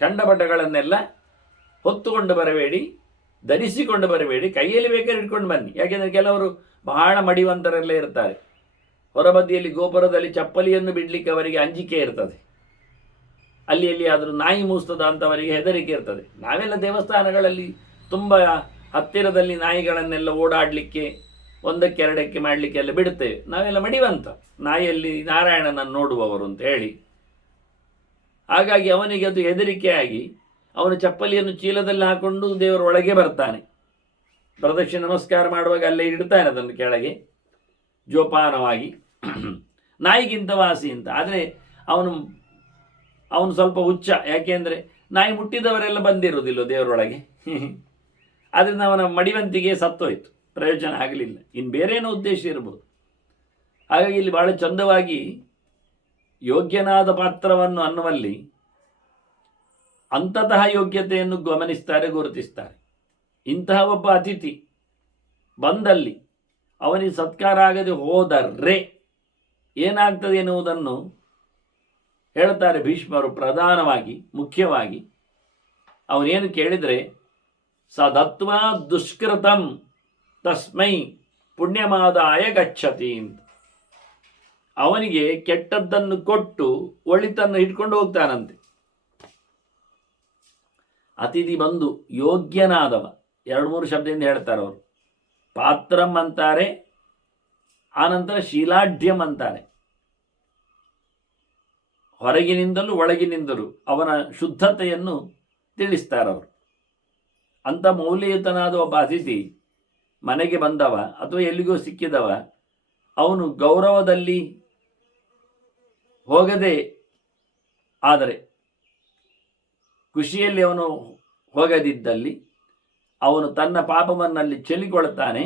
ಕಂಡ ಬಟ್ಟೆಗಳನ್ನೆಲ್ಲ ಹೊತ್ತುಕೊಂಡು ಬರಬೇಡಿ, ಧರಿಸಿಕೊಂಡು ಬರಬೇಡಿ, ಕೈಯಲ್ಲಿ ಬೇಕಾದ್ರೆ ಇಟ್ಕೊಂಡು ಬನ್ನಿ. ಯಾಕೆಂದರೆ ಕೆಲವರು ಬಹಳ ಮಡಿವಂತರೆಲ್ಲ ಇರ್ತಾರೆ. ಹೊರಬದಿಯಲ್ಲಿ ಗೋಪುರದಲ್ಲಿ ಚಪ್ಪಲಿಯನ್ನು ಬಿಡಲಿಕ್ಕೆ ಅವರಿಗೆ ಅಂಜಿಕೆ ಇರ್ತದೆ. ಅಲ್ಲಿ ಆದರೂ ನಾಯಿ ಮೂಸ್ತದ ಅಂತವರಿಗೆ ಹೆದರಿಕೆ ಇರ್ತದೆ. ನಾವೆಲ್ಲ ದೇವಸ್ಥಾನಗಳಲ್ಲಿ ತುಂಬ ಹತ್ತಿರದಲ್ಲಿ ನಾಯಿಗಳನ್ನೆಲ್ಲ ಓಡಾಡಲಿಕ್ಕೆ ಒಂದಕ್ಕೆರಡಕ್ಕೆ ಮಾಡಲಿಕ್ಕೆ ಎಲ್ಲ ಬಿಡುತ್ತೇವೆ. ನಾವೆಲ್ಲ ಮಡಿವಂತ, ನಾಯಿಯಲ್ಲಿ ನಾರಾಯಣನನ್ನು ನೋಡುವವರು ಅಂತ ಹೇಳಿ. ಹಾಗಾಗಿ ಅವನಿಗೆ ಅದು ಹೆದರಿಕೆಯಾಗಿ ಅವನು ಚಪ್ಪಲಿಯನ್ನು ಚೀಲದಲ್ಲಿ ಹಾಕೊಂಡು ದೇವರ ಒಳಗೆ ಬರ್ತಾನೆ. ಪ್ರದಕ್ಷಿಣೆ ನಮಸ್ಕಾರ ಮಾಡುವಾಗ ಅಲ್ಲೇ ಇಡ್ತಾನೆ ಅದನ್ನು ಕೆಳಗೆ ಜೋಪಾನವಾಗಿ, ನಾಯಿಗಿಂತ ವಾಸಿ ಅಂತ. ಆದರೆ ಅವನು ಸ್ವಲ್ಪ ಹುಚ್ಚ. ಯಾಕೆಂದರೆ ನಾಯಿ ಮುಟ್ಟಿದವರೆಲ್ಲ ಬಂದಿರೋದಿಲ್ಲ ದೇವರೊಳಗೆ. ಆದ್ದರಿಂದ ಅವನ ಮಡಿವಂತಿಗೆ ಸತ್ತೋಯ್ತು, ಪ್ರಯೋಜನ ಆಗಲಿಲ್ಲ. ಇನ್ನು ಬೇರೇನೋ ಉದ್ದೇಶ ಇರ್ಬೋದು. ಹಾಗಾಗಿ ಇಲ್ಲಿ ಬಹಳ ಚಂದವಾಗಿ ಯೋಗ್ಯನಾದ ಪಾತ್ರವನ್ನು ಅನ್ನುವಲ್ಲಿ ಅಂತಹ ಯೋಗ್ಯತೆಯನ್ನು ಗಮನಿಸ್ತಾರೆ, ಗುರುತಿಸ್ತಾರೆ. ಇಂತಹ ಒಬ್ಬ ಅತಿಥಿ ಬಂದಲ್ಲಿ ಅವನಿಗೆ ಸತ್ಕಾರ ಆಗದೆ ಹೋದರೆ ಏನಾಗ್ತದೆ ಎನ್ನುವುದನ್ನು ಹೇಳ್ತಾರೆ ಭೀಷ್ಮರು. ಪ್ರಧಾನವಾಗಿ ಮುಖ್ಯವಾಗಿ ಅವನೇನು ಕೇಳಿದರೆ, ಸದತ್ವಾ ದುಷ್ಕೃತಂ ತಸ್ಮೈ ಪುಣ್ಯಮಾದಾಯ ಗಚ್ಚತಿ ಅಂತ. ಅವನಿಗೆ ಕೆಟ್ಟದ್ದನ್ನು ಕೊಟ್ಟು ಒಳಿತನ್ನು ಇಟ್ಕೊಂಡು ಹೋಗ್ತಾನಂತೆ. ಅತಿಥಿ ಬಂದು ಯೋಗ್ಯನಾದವ, 2-3 ಶಬ್ದದಿಂದ ಹೇಳ್ತಾರೆ ಅವರು. ಪಾತ್ರಂ ಅಂತಾರೆ, ಆನಂತರ ಶೀಲಾಢ್ಯಂ ಅಂತಾರೆ. ಹೊರಗಿನಿಂದಲೂ ಒಳಗಿನಿಂದಲೂ ಅವನ ಶುದ್ಧತೆಯನ್ನು ತಿಳಿಸ್ತಾರೆ ಅವರು. ಅಂಥ ಮೌಲ್ಯಯುತನಾದ ಒಬ್ಬ ಅತಿಥಿ ಮನೆಗೆ ಬಂದವ ಅಥವಾ ಎಲ್ಲಿಗೋ ಸಿಕ್ಕಿದವ, ಅವನು ಗೌರವದಲ್ಲಿ ಹೋಗದೆ ಆದರೆ ಖುಷಿಯಲ್ಲಿ ಅವನು ಹೋಗದಿದ್ದಲ್ಲಿ ಅವನು ತನ್ನ ಪಾಪವನ್ನಲ್ಲಿ ಚೆಲ್ಲಿಕೊಳ್ತಾನೆ,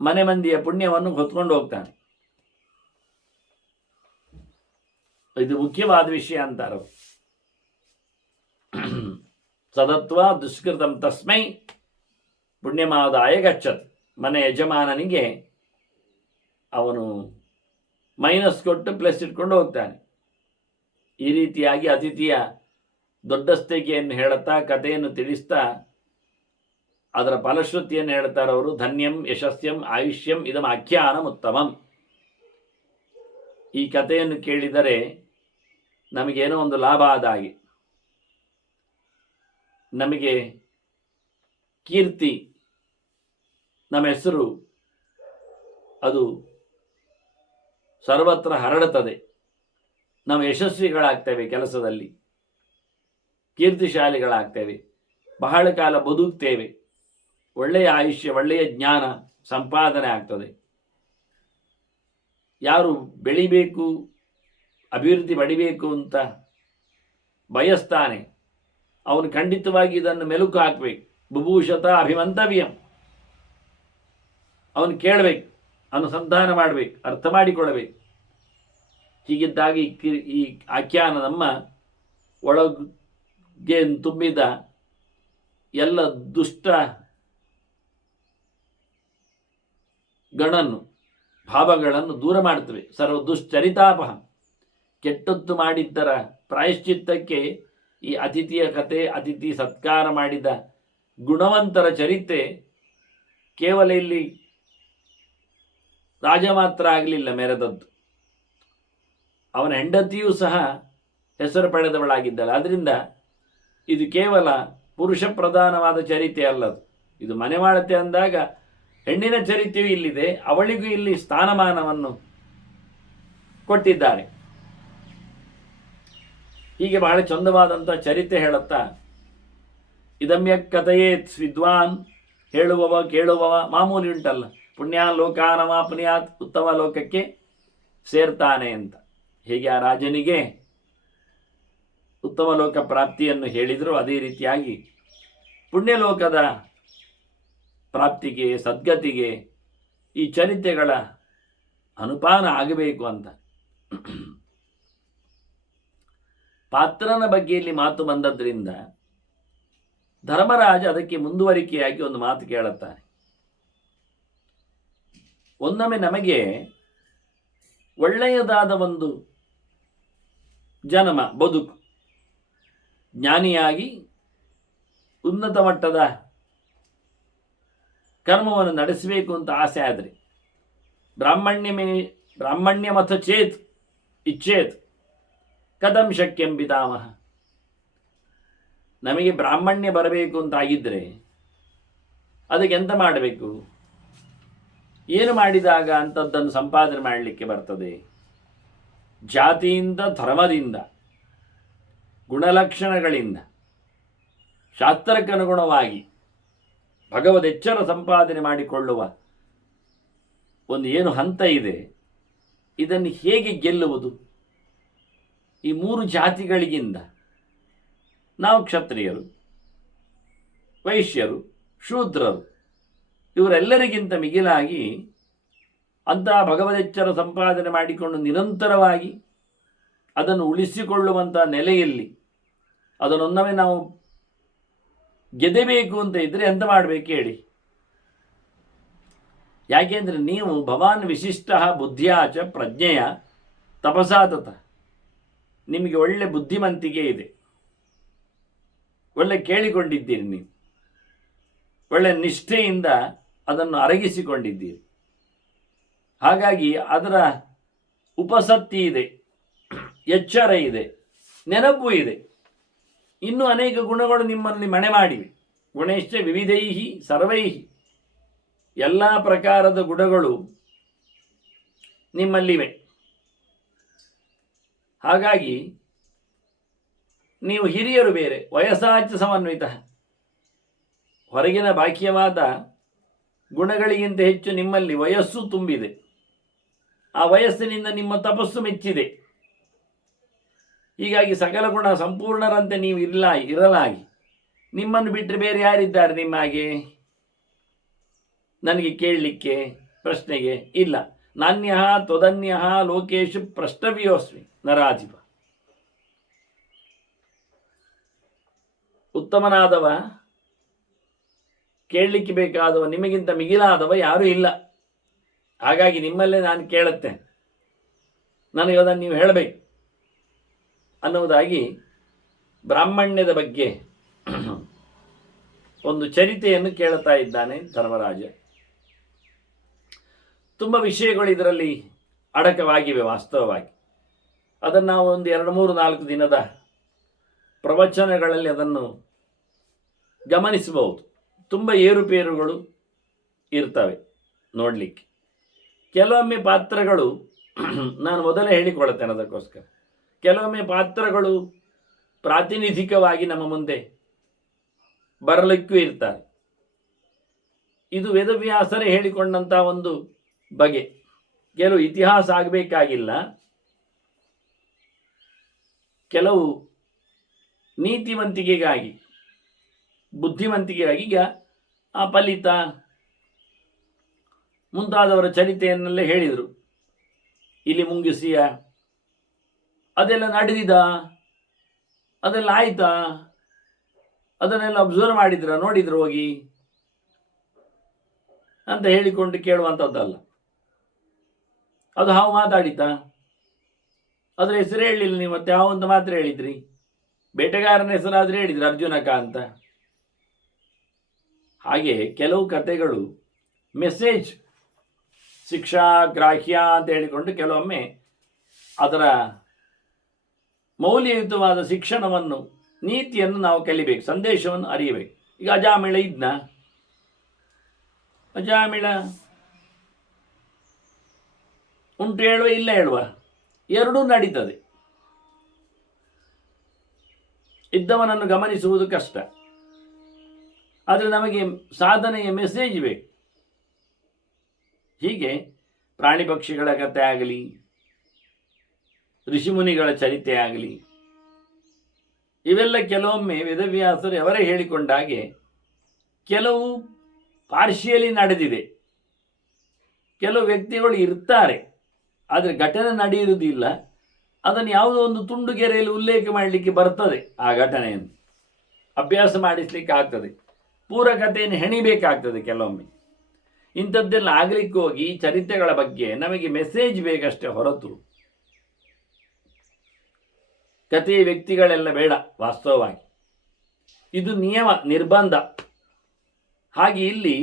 ಮನೆ ಮಂದಿಯ ಪುಣ್ಯವನ್ನು ಹೊತ್ಕೊಂಡು ಹೋಗ್ತಾನೆ. ಇದು ಮುಖ್ಯವಾದ ವಿಷಯ ಅಂತಾರೆ. ಸದತ್ವ ದುಷ್ಕೃತಂ ತಸ್ಮೈ ಪುಣ್ಯಮಾದಾಯ ಗಚ್ಚತ್. ಮನೆ ಯಜಮಾನನಿಗೆ ಅವನು ಮೈನಸ್ ಕೊಟ್ಟು ಪ್ಲಸ್ ಇಟ್ಕೊಂಡು ಹೋಗ್ತಾನೆ. ಈ ರೀತಿಯಾಗಿ ಅತಿಥಿಯ ದೊಡ್ಡಸ್ತಿಕೆಯನ್ನು ಹೇಳುತ್ತಾ, ಕಥೆಯನ್ನು ತಿಳಿಸ್ತಾ ಅದರ ಫಲಶ್ರುತಿಯನ್ನು ಹೇಳ್ತಾರೆ ಅವರು. ಧನ್ಯಂ ಯಶಸ್ಯಂ ಆಯುಷ್ಯಂ ಇದಂ ಆಖ್ಯಾನಂ ಉತ್ತಮಂ. ಈ ಕಥೆಯನ್ನು ಕೇಳಿದರೆ ನಮಗೇನೋ ಒಂದು ಲಾಭ ಆದ ಹಾಗೆ, ನಮಗೆ ಕೀರ್ತಿ ನಮ್ಮ ಹೆಸರು ಅದು ಸರ್ವತ್ರ ಹರಡುತ್ತದೆ. ನಾವು ಯಶಸ್ವಿಗಳಾಗ್ತೇವೆ, ಕೆಲಸದಲ್ಲಿ ಕೀರ್ತಿಶಾಲಿಗಳಾಗ್ತೇವೆ, ಬಹಳ ಕಾಲ ಬದುಕ್ತೇವೆ, ಒಳ್ಳೆಯ ಆಯುಷ್ಯ, ಒಳ್ಳೆಯ ಜ್ಞಾನ ಸಂಪಾದನೆ ಆಗ್ತದೆ. ಯಾರು ಬೆಳಿಬೇಕು, ಅಭಿವೃದ್ಧಿ ಪಡಿಬೇಕು ಅಂತ ಬಯಸ್ತಾನೆ ಅವನು ಖಂಡಿತವಾಗಿ ಇದನ್ನು ಮೆಲುಕು ಹಾಕಬೇಕು. ಬುಭೂಷತ ಅಭಿಮಂತವ್ಯಂ, ಅವನು ಕೇಳಬೇಕು, ಅನುಸಂಧಾನ ಮಾಡಬೇಕು, ಅರ್ಥ ಮಾಡಿಕೊಳ್ಳಬೇಕು. ಹೀಗಿದ್ದಾಗ ಈ ಆಖ್ಯಾನ ನಮ್ಮ ಒಳಗೆ ತುಂಬಿದ ಎಲ್ಲ ದುಷ್ಟ ಭಾವಗಳನ್ನು ದೂರ ಮಾಡ್ತವೆ. ಸರ್ವ ದುಶ್ಚರಿತಾಪಹ, ಕೆಟ್ಟದ್ದು ಮಾಡಿದ್ದರ ಪ್ರಾಯಶ್ಚಿತ್ತಕ್ಕೆ ಈ ಅತಿಥಿಯ ಕತೆ, ಅತಿಥಿ ಸತ್ಕಾರ ಮಾಡಿದ ಗುಣವಂತರ ಚರಿತ್ರೆ ಕೇವಲ ಇಲ್ಲಿ ರಾಜ ಮಾತ್ರ ಆಗಲಿಲ್ಲ ಮೆರೆದದ್ದು, ಅವನ ಹೆಂಡತಿಯೂ ಸಹ ಹೆಸರು ಪಡೆದವಳಾಗಿದ್ದಳು. ಆದ್ದರಿಂದ ಇದು ಕೇವಲ ಪುರುಷ ಪ್ರಧಾನವಾದ ಚರಿತ್ರೆ ಅಲ್ಲದು, ಇದು ಮನೆಮಾಳತೆ ಅಂದಾಗ ಹೆಣ್ಣಿನ ಚರಿತ್ರೆಯೂ ಇಲ್ಲಿದೆ. ಅವಳಿಗೂ ಇಲ್ಲಿ ಸ್ಥಾನಮಾನವನ್ನು ಕೊಟ್ಟಿದ್ದಾರೆ. ಹೀಗೆ ಬಹಳ ಚಂದವಾದಂಥ ಚರಿತ್ರೆ ಹೇಳುತ್ತಾ, ಇದಮ್ಯ ಕಥೆಯೇತ್ ವಿದ್ವಾನ್, ಹೇಳುವವ ಕೇಳುವವ ಮಾಮೂಲಿ ಉಂಟಲ್ಲ, ಪುಣ್ಯ ಲೋಕಾನವಾಪುನ್ಯಾತ್, ಉತ್ತಮ ಲೋಕಕ್ಕೆ ಸೇರ್ತಾನೆ ಅಂತ. ಹೇಗೆ ಆ ರಾಜನಿಗೆ ಉತ್ತಮ ಲೋಕ ಪ್ರಾಪ್ತಿಯನ್ನು ಹೇಳಿದರು, ಅದೇ ರೀತಿಯಾಗಿ ಪುಣ್ಯಲೋಕದ ಪ್ರಾಪ್ತಿಗೆ, ಸದ್ಗತಿಗೆ ಈ ಚರಿತ್ರೆಗಳ ಅನುಪಾನ ಆಗಬೇಕು ಅಂತ. ಪಾತ್ರನ ಬಗ್ಗೆ ಇಲ್ಲಿ ಮಾತು ಬಂದದ್ರಿಂದ ಧರ್ಮರಾಜ ಅದಕ್ಕೆ ಮುಂದುವರಿಕೆಯಾಗಿ ಒಂದು ಮಾತು ಕೇಳುತ್ತಾನೆ. ಒಮ್ಮೊಮ್ಮೆ ನಮಗೆ ಒಳ್ಳೆಯದಾದ ಒಂದು ಜನ್ಮ, ಬದುಕು, ಜ್ಞಾನಿಯಾಗಿ ಉನ್ನತ ಮಟ್ಟದ ಕರ್ಮವನ್ನು ನಡೆಸಬೇಕು ಅಂತ ಆಸೆ ಆದರೆ, ಬ್ರಾಹ್ಮಣ್ಯಮಥ ಚೇತ್ ಇಚ್ಛೇತ್ ಕಥಂ ಶಕ್ಯಂ ಪಿತಾಮಹ, ನಮಗೆ ಬ್ರಾಹ್ಮಣ್ಯ ಬರಬೇಕು ಅಂತ ಆಗಿದ್ದರೆ ಅದಕ್ಕೆ ಎಂತ ಮಾಡಬೇಕು, ಏನು ಮಾಡಿದಾಗ ಅಂಥದ್ದನ್ನು ಸಂಪಾದನೆ ಮಾಡಲಿಕ್ಕೆ ಬರ್ತದೆ? ಜಾತಿಯಿಂದ, ಧರ್ಮದಿಂದ, ಗುಣಲಕ್ಷಣಗಳಿಂದ, ಶಾಸ್ತ್ರಕ್ಕನುಗುಣವಾಗಿ ಭಗವದೆಚ್ಚರ ಸಂಪಾದನೆ ಮಾಡಿಕೊಳ್ಳುವ ಒಂದು ಏನು ಹಂತ ಇದೆ, ಇದನ್ನು ಹೇಗೆ ಗೆಲ್ಲುವುದು? ಈ ಮೂರು ಜಾತಿಗಳಿಗಿಂದ ನಾವು ಕ್ಷತ್ರಿಯರು, ವೈಶ್ಯರು, ಶೂದ್ರರು, ಇವರೆಲ್ಲರಿಗಿಂತ ಮಿಗಿಲಾಗಿ ಅಂತಹ ಭಗವದೆಚ್ಚರ ಸಂಪಾದನೆ ಮಾಡಿಕೊಂಡು ನಿರಂತರವಾಗಿ ಅದನ್ನು ಉಳಿಸಿಕೊಳ್ಳುವಂಥ ನೆಲೆಯಲ್ಲಿ ಅದನ್ನೊಮ್ಮೆ ನಾವು ಗೆದ್ದಬೇಕು ಅಂತ ಇದ್ದರೆ ಎಂತ ಮಾಡಬೇಕು ಹೇಳಿ? ಯಾಕೆಂದರೆ ನೀವು ಭವಾನ್ ವಿಶಿಷ್ಟ ಬುದ್ಧಿಯಾಚ ಪ್ರಜ್ಞೆಯ ತಪಸಾತತ, ನಿಮಗೆ ಒಳ್ಳೆ ಬುದ್ಧಿವಂತಿಕೆ ಇದೆ, ಒಳ್ಳೆ ಕೇಳಿಕೊಂಡಿದ್ದೀರಿ, ನೀವು ಒಳ್ಳೆ ನಿಷ್ಠೆಯಿಂದ ಅದನ್ನು ಅರಗಿಸಿಕೊಂಡಿದ್ದೀರಿ. ಹಾಗಾಗಿ ಅದರ ಉಪಸತ್ತಿ ಇದೆ, ಎಚ್ಚರ ಇದೆ, ನೆನಪು ಇದೆ. ಇನ್ನೂ ಅನೇಕ ಗುಣಗಳು ನಿಮ್ಮಲ್ಲಿ ಮನೆ ಮಾಡಿವೆ. ಗುಣೇಶ್ಚ ವಿವಿಧೈಹಿ ಸರ್ವೈಹಿ, ಎಲ್ಲ ಪ್ರಕಾರದ ಗುಣಗಳು ನಿಮ್ಮಲ್ಲಿವೆ. ಹಾಗಾಗಿ ನೀವು ಹಿರಿಯರು ಬೇರೆ, ವಯಸ್ಸಾಚ ಸಮನ್ವಿತ, ಹೊರಗಿನ ಬಾಹ್ಯವಾದ ಗುಣಗಳಿಗಿಂತ ಹೆಚ್ಚು ನಿಮ್ಮಲ್ಲಿ ವಯಸ್ಸು ತುಂಬಿದೆ. ಆ ವಯಸ್ಸಿನಿಂದ ನಿಮ್ಮ ತಪಸ್ಸು ಮೆಚ್ಚಿದೆ. ಹೀಗಾಗಿ ಸಕಲ ಗುಣ ಸಂಪೂರ್ಣರಂತೆ ನೀವು ಇರಲಾಗಿ ನಿಮ್ಮನ್ನು ಬಿಟ್ಟರೆ ಬೇರೆ ಯಾರಿದ್ದಾರೆ ನಿಮ್ಮ ಹಾಗೆ ನನಗೆ ಕೇಳಲಿಕ್ಕೆ, ಪ್ರಶ್ನೆಗೆ ಇಲ್ಲ. ನಾನ್ಯ ತ್ವದನ್ಯ ಲೋಕೇಶು ಪ್ರಷ್ಟವ್ಯೋಸ್ಮಿ ನರಾಧಿಪ. ಉತ್ತಮನಾದವ, ಕೇಳಲಿಕ್ಕೆ ಬೇಕಾದವ, ನಿಮಗಿಂತ ಮಿಗಿಲಾದವ ಯಾರೂ ಇಲ್ಲ. ಹಾಗಾಗಿ ನಿಮ್ಮಲ್ಲೇ ನಾನು ಕೇಳುತ್ತೇನೆ, ನನಗೆ ಅದನ್ನು ನೀವು ಹೇಳಬೇಕು ಅನ್ನುವುದಾಗಿ ಬ್ರಾಹ್ಮಣ್ಯದ ಬಗ್ಗೆ ಒಂದು ಚರಿತೆಯನ್ನು ಕೇಳುತ್ತಾ ಇದ್ದಾನೆ ಧರ್ಮರಾಜ. ತುಂಬ ವಿಷಯಗಳು ಇದರಲ್ಲಿ ಅಡಕವಾಗಿವೆ. ವಾಸ್ತವವಾಗಿ ಅದನ್ನು ನಾವು ಒಂದು 2-3-4 ದಿನದ ಪ್ರವಚನಗಳಲ್ಲಿ ಅದನ್ನು ಗಮನಿಸಬಹುದು. ತುಂಬ ಏರುಪೇರುಗಳು, ಇರ್ತವೆ ನೋಡಲಿಕ್ಕೆ. ಕೆಲವೊಮ್ಮೆ ಪಾತ್ರಗಳು ನಾನು ಮೊದಲೇ ಹೇಳಿಕೊಳ್ಳುತ್ತೇನೆ ಅದಕ್ಕೋಸ್ಕರ, ಕೆಲವೊಮ್ಮೆ ಪಾತ್ರಗಳು ಪ್ರಾತಿನಿಧಿಕವಾಗಿ ನಮ್ಮ ಮುಂದೆ ಬರಲಿಕ್ಕೂ ಇರ್ತಾರೆ. ಇದು ವೇದವ್ಯಾಸರೇ ಹೇಳಿಕೊಂಡಂಥ ಒಂದು ಬಗೆ. ಕೆಲವು ಇತಿಹಾಸ ಆಗಬೇಕಾಗಿಲ್ಲ, ಕೆಲವು ನೀತಿವಂತಿಕೆಗಾಗಿ, ಬುದ್ಧಿವಂತಿಕೆಗಾಗಿ. ಈಗ ಆ ಫಲಿತ ಮುಂತಾದವರ ಚರಿತೆಯನ್ನೆಲ್ಲ ಹೇಳಿದರು. ಇಲ್ಲಿ ಮುಂಗಿಸಿಯ ಅದೆಲ್ಲ ನಡೆದಿದ, ಅದೆಲ್ಲ ಆಯ್ತಾ, ಅದನ್ನೆಲ್ಲ ಅಬ್ಸರ್ವ್ ಮಾಡಿದ್ರ, ನೋಡಿದ್ರು ಹೋಗಿ ಅಂತ ಹೇಳಿಕೊಂಡು ಕೇಳುವಂಥದ್ದಲ್ಲ. ಅದು ಹಾವು ಮಾತಾಡಿತಾ, ಅದರ ಹೆಸರು ಹೇಳಿಲ್ಲ ನೀವು, ಮತ್ತೆ ಹಾವು ಅಂತ ಮಾತ್ರ ಹೇಳಿದ್ರಿ. ಬೇಟೆಗಾರನ ಹೆಸರಾದ್ರೆ ಹೇಳಿದ್ರಿ, ಅರ್ಜುನಕ ಅಂತ. ಹಾಗೆ ಕೆಲವು ಕಥೆಗಳು ಮೆಸೇಜ್, ಶಿಕ್ಷಾ ಗ್ರಾಹ್ಯ ಅಂತ ಹೇಳಿಕೊಂಡು ಕೆಲವೊಮ್ಮೆ ಅದರ ಮೌಲ್ಯಯುತವಾದ ಶಿಕ್ಷಣವನ್ನು, ನೀತಿಯನ್ನು ನಾವು ಕಲಿಬೇಕು, ಸಂದೇಶವನ್ನು ಅರಿಯಬೇಕು. ಈಗ ಅಜಾಮಿಳ ಇದ್ನ, ಅಜಾಮಿಳ ಉಂಟು ಹೇಳುವ ಇಲ್ಲ ಹೇಳುವ, ಎರಡೂ ನಡೀತದೆ. ಇದ್ದವನನ್ನು ಗಮನಿಸುವುದು ಕಷ್ಟ, ಆದರೆ ನಮಗೆ ಸಾಧನೆಯ ಮೆಸೇಜ್ ಬೇಕು. ಹೀಗೆ ಪ್ರಾಣಿ ಪಕ್ಷಿಗಳ ಕಥೆ ಆಗಲಿ, ಋಷಿಮುನಿಗಳ ಚರಿತ್ರೆ ಆಗಲಿ, ಇವೆಲ್ಲ ಕೆಲವೊಮ್ಮೆ ವೇದವ್ಯಾಸರು ಅವರೇ ಹೇಳಿಕೊಂಡಾಗೆ ಕೆಲವು ಪಾರ್ಶಿಯಲಿ ನಡೆದಿದೆ. ಕೆಲವು ವ್ಯಕ್ತಿಗಳು ಇರ್ತಾರೆ, ಆದರೆ ಘಟನೆ ನಡೆಯುವುದಿಲ್ಲ. ಅದನ್ನು ಯಾವುದೋ ಒಂದು ತುಂಡುಗೆರೆಯಲ್ಲಿ ಉಲ್ಲೇಖ ಮಾಡಲಿಕ್ಕೆ ಬರ್ತದೆ. ಆ ಘಟನೆಯನ್ನು ಅಭ್ಯಾಸ ಮಾಡಿಸ್ಲಿಕ್ಕೆ ಆಗ್ತದೆ, ಪೂರ ಕಥೆಯನ್ನು ಹೆಣಿಬೇಕಾಗ್ತದೆ ಕೆಲವೊಮ್ಮೆ. ಇಂಥದ್ದೆಲ್ಲ ಆಗಲಿಕ್ಕೆ ಹೋಗಿ ಚರಿತ್ರೆಗಳ ಬಗ್ಗೆ ನಮಗೆ ಮೆಸೇಜ್ ಬೇಕಷ್ಟೇ ಹೊರತು ಕಥೆಯ ವ್ಯಕ್ತಿಗಳೆಲ್ಲ ಬೇಡ. ವಾಸ್ತವವಾಗಿ ಇದು ನಿಯಮ, ನಿರ್ಬಂಧ. ಹಾಗೆ ಇಲ್ಲಿ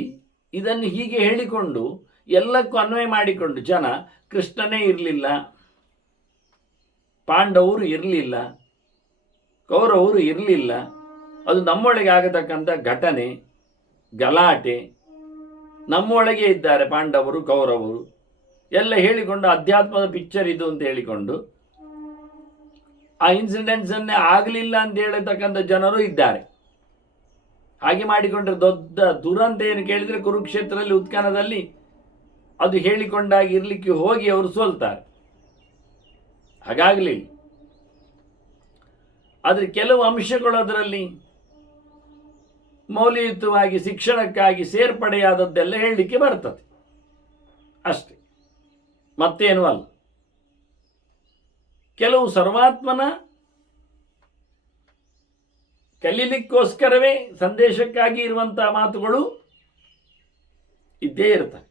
ಇದನ್ನು ಹೀಗೆ ಹೇಳಿಕೊಂಡು ಎಲ್ಲಕ್ಕೂ ಅನ್ವಯ ಮಾಡಿಕೊಂಡು ಜನ, ಕೃಷ್ಣನೇ ಇರಲಿಲ್ಲ, ಪಾಂಡವರು ಇರಲಿಲ್ಲ, ಕೌರವರು ಇರಲಿಲ್ಲ, ಅದು ನಮ್ಮೊಳಗೆ ಆಗತಕ್ಕಂಥ ಘಟನೆ, ಗಲಾಟೆ, ನಮ್ಮೊಳಗೆ ಇದ್ದಾರೆ ಪಾಂಡವರು ಕೌರವರು ಎಲ್ಲ ಹೇಳಿಕೊಂಡು ಅಧ್ಯಾತ್ಮದ ಪಿಕ್ಚರ್ ಇದು ಅಂತ ಹೇಳಿಕೊಂಡು ಆ ಇನ್ಸಿಡೆಂಟ್ಸನ್ನೇ ಆಗಲಿಲ್ಲ ಅಂತ ಹೇಳತಕ್ಕಂಥ ಜನರು ಇದ್ದಾರೆ. ಹಾಗೆ ಮಾಡಿಕೊಂಡ್ರೆ ದೊಡ್ಡ ದುರಂತ ಏನು ಕೇಳಿದರೆ ಕುರುಕ್ಷೇತ್ರದಲ್ಲಿ, ಉತ್ಖನದಲ್ಲಿ ಅದು ಹೇಳಿಕೊಂಡಾಗಿ ಇರಲಿಕ್ಕೆ ಹೋಗಿ ಅವರು ಸೋಲ್ತಾರೆ. ಹಾಗಾಗಲಿಲ್ಲ. ಆದರೆ ಕೆಲವು ಅಂಶಗಳು ಅದರಲ್ಲಿ ಮೌಲ್ಯಯುತವಾಗಿ ಶಿಕ್ಷಣಕ್ಕಾಗಿ ಸೇರ್ಪಡೆಯಾದದ್ದೆಲ್ಲ ಹೇಳಲಿಕ್ಕೆ ಬರ್ತದೆ ಅಷ್ಟೆ, ಮತ್ತೇನೂ ಅಲ್ಲ. ಕೆಲವು ಸರ್ವಾತ್ಮನ ಕಲೀಲಿಕ್ಕೋಸ್ಕರವೇ ಸಂದೇಶಕ್ಕಾಗಿ ಇರುವಂತಹ ಮಾತುಗಳು ಇದ್ದೇ ಇರ್ತವೆ.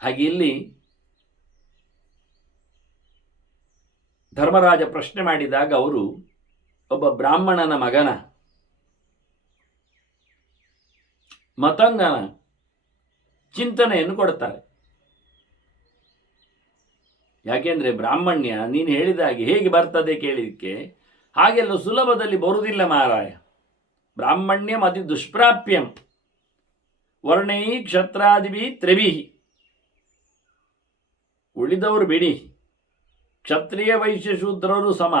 ಹಾಗೆ ಇಲ್ಲಿ ಧರ್ಮರಾಜ ಪ್ರಶ್ನೆ ಮಾಡಿದಾಗ ಅವರು ಒಬ್ಬ ಬ್ರಾಹ್ಮಣನ ಮಗನ ಮತಂಗನ ಚಿಂತನೆಯನ್ನು ಕೊಡ್ತಾರೆ. ಯಾಕೆಂದ್ರೆ ಬ್ರಾಹ್ಮಣ್ಯ ನೀನು ಹೇಳಿದಾಗೆ ಹೇಗೆ ಬರ್ತದೆ ಕೇಳಿದಕ್ಕೆ, ಹಾಗೆಲ್ಲ ಸುಲಭದಲ್ಲಿ ಬರುವುದಿಲ್ಲ ಮಾರಾಯ. ಬ್ರಾಹ್ಮಣ್ಯಂ ಅತಿ ದುಷ್ಪ್ರಾಪ್ಯಂ ವರ್ಣೈ ಕ್ಷತ್ರಾದಿಭಿ ತ್ರಿಭಿ. ಉಳಿದವರು ಬಿಡಿ, ಕ್ಷತ್ರಿಯ ವೈಶ್ಯ ಶೂದ್ರರು ಸಮ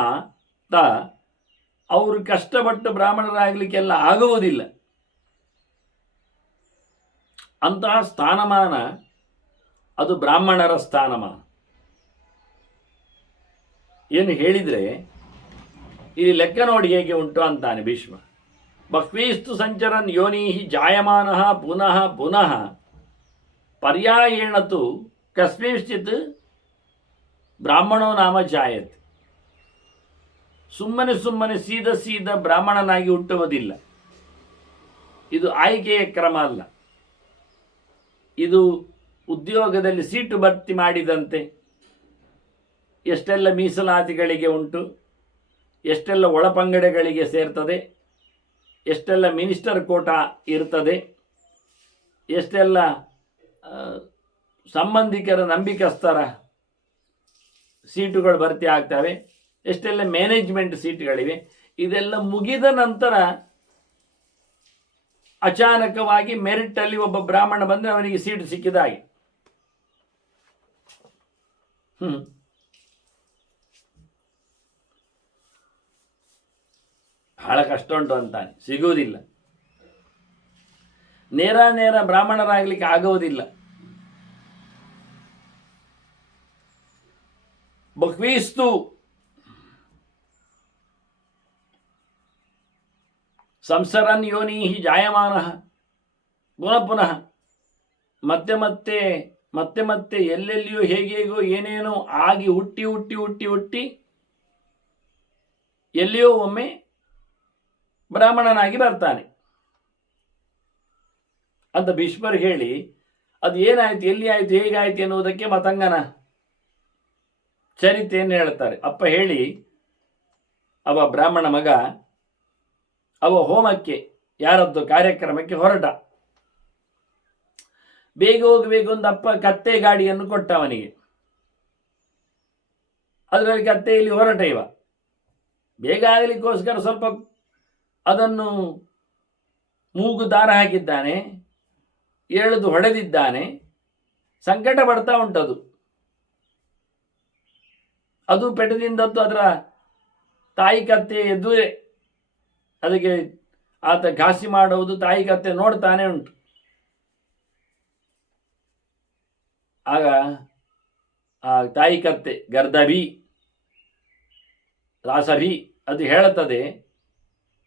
ಅವರು ಕಷ್ಟಪಟ್ಟು ಬ್ರಾಹ್ಮಣರಾಗಲಿಕ್ಕೆಲ್ಲ ಆಗುವುದಿಲ್ಲ. ಅಂತಹ ಸ್ಥಾನಮಾನ ಅದು ಬ್ರಾಹ್ಮಣರ ಸ್ಥಾನಮಾನ. ಏನು ಹೇಳಿದರೆ ಇಲ್ಲಿ ಲೆಕ್ಕ ನೋಡಿ ಹೇಗೆ ಉಂಟು ಅಂತಾನೆ ಭೀಷ್ಮ. ಬಹ್ವೀಸ್ತು ಸಂಚರನ್ ಯೋನೀಹಿ ಜಾಯಮಾನಃ ಪುನಃ ಪುನಃ ಪರ್ಯಾಯೇಣತು ಕಸ್ಮಿಂಶ್ಚಿತ್ ಬ್ರಾಹ್ಮಣೋ ನಾಮ ಜಾಯತೆ. ಸುಮ್ಮನೆ ಸುಮ್ಮನೆ ಸೀದ ಬ್ರಾಹ್ಮಣನಾಗಿ ಹುಟ್ಟುವುದಿಲ್ಲ. ಇದು ಆಯ್ಕೆಯ ಕ್ರಮ ಅಲ್ಲ. ಇದು ಉದ್ಯೋಗದಲ್ಲಿ ಸೀಟು ಭರ್ತಿ ಮಾಡಿದಂತೆ ಎಷ್ಟೆಲ್ಲ ಮೀಸಲಾತಿಗಳಿಗೆ ಉಂಟು, ಎಷ್ಟೆಲ್ಲ ಒಳಪಂಗಡಗಳಿಗೆ ಸೇರ್ತದೆ, ಎಷ್ಟೆಲ್ಲ ಮಿನಿಸ್ಟರ್ ಕೋಟಾ ಇರ್ತದೆ, ಎಷ್ಟೆಲ್ಲ ಸಂಬಂಧಿಕರ ನಂಬಿಕಸ್ಥರ ಸೀಟುಗಳು ಭರ್ತಿ ಆಗ್ತವೆ, ಎಷ್ಟೆಲ್ಲ ಮ್ಯಾನೇಜ್ಮೆಂಟ್ ಸೀಟುಗಳಿವೆ. ಇದೆಲ್ಲ ಮುಗಿದ ನಂತರ ಅಚಾನಕವಾಗಿ ಮೆರಿಟಲ್ಲಿ ಒಬ್ಬ ಬ್ರಾಹ್ಮಣ ಬಂದರೆ ಅವನಿಗೆ ಸೀಟ್ ಸಿಕ್ಕಿದ ಹಾಗೆ. ಬಹಳ ಕಷ್ಟ ಉಂಟು ಅಂತಾನೆ, ಸಿಗುವುದಿಲ್ಲ. ನೇರ ಬ್ರಾಹ್ಮಣರಾಗಲಿಕ್ಕೆ ಆಗುವುದಿಲ್ಲ. ಬಹ್ವೀಸ್ತು ಸಂಸರನ್ ಯೋನಿ ಜಾಯಮಾನ ಪುನಃ ಮತ್ತೆ ಎಲ್ಲೆಲ್ಲಿಯೂ ಹೇಗೇಗೋ ಏನೇನೋ ಆಗಿ ಹುಟ್ಟಿ ಎಲ್ಲಿಯೋ ಒಮ್ಮೆ ಬ್ರಾಹ್ಮಣನಾಗಿ ಬರ್ತಾನೆ ಅಂತ ಭೀಷ್ಮರು ಹೇಳಿ, ಅದು ಏನಾಯ್ತು, ಎಲ್ಲಿ ಆಯ್ತು, ಹೇಗಾಯ್ತು ಎನ್ನುವುದಕ್ಕೆ ಮತಂಗನ ಚರಿತ್ರೆಯನ್ನು ಹೇಳ್ತಾರೆ. ಅಪ್ಪ ಹೇಳಿ ಅವ ಬ್ರಾಹ್ಮಣ ಮಗ ಅವ ಹೋಮಕ್ಕೆ ಯಾರದ್ದು ಕಾರ್ಯಕ್ರಮಕ್ಕೆ ಹೊರಟ. ಬೇಗ ಹೋಗಬೇಕು ಅಂತ ಅಪ್ಪ ಕತ್ತೆ ಗಾಡಿಯನ್ನು ಕೊಟ್ಟ ಅವನಿಗೆ. ಅದರಲ್ಲಿ ಕತ್ತೆಯಲ್ಲಿ ಹೊರಟ ಇವ. ಬೇಗ ಆಗಲಿಕ್ಕೋಸ್ಕರ ಸ್ವಲ್ಪ ಅದನ್ನು ಮೂಗು ದಾರ ಹಾಕಿದ್ದಾನೆ, ಎಳೆದು ಹೊಡೆದಿದ್ದಾನೆ. ಸಂಕಟ ಪಡ್ತಾ ಉಂಟದು. ಅದು ಪೆಟದಿಂದದ್ದು ಅದರ ತಾಯಿ ಕತ್ತೆ ಎದುರೇ ಅದಕ್ಕೆ ಆತ ಘಾಸಿ ಮಾಡುವುದು ತಾಯಿ ಕತ್ತೆ ನೋಡ್ತಾನೆ ಉಂಟು. ಆಗ ಆ ತಾಯಿ ಕತ್ತೆ ಗರ್ದಭಿ ರಾಸಭಿ ಅದು ಹೇಳುತ್ತದೆ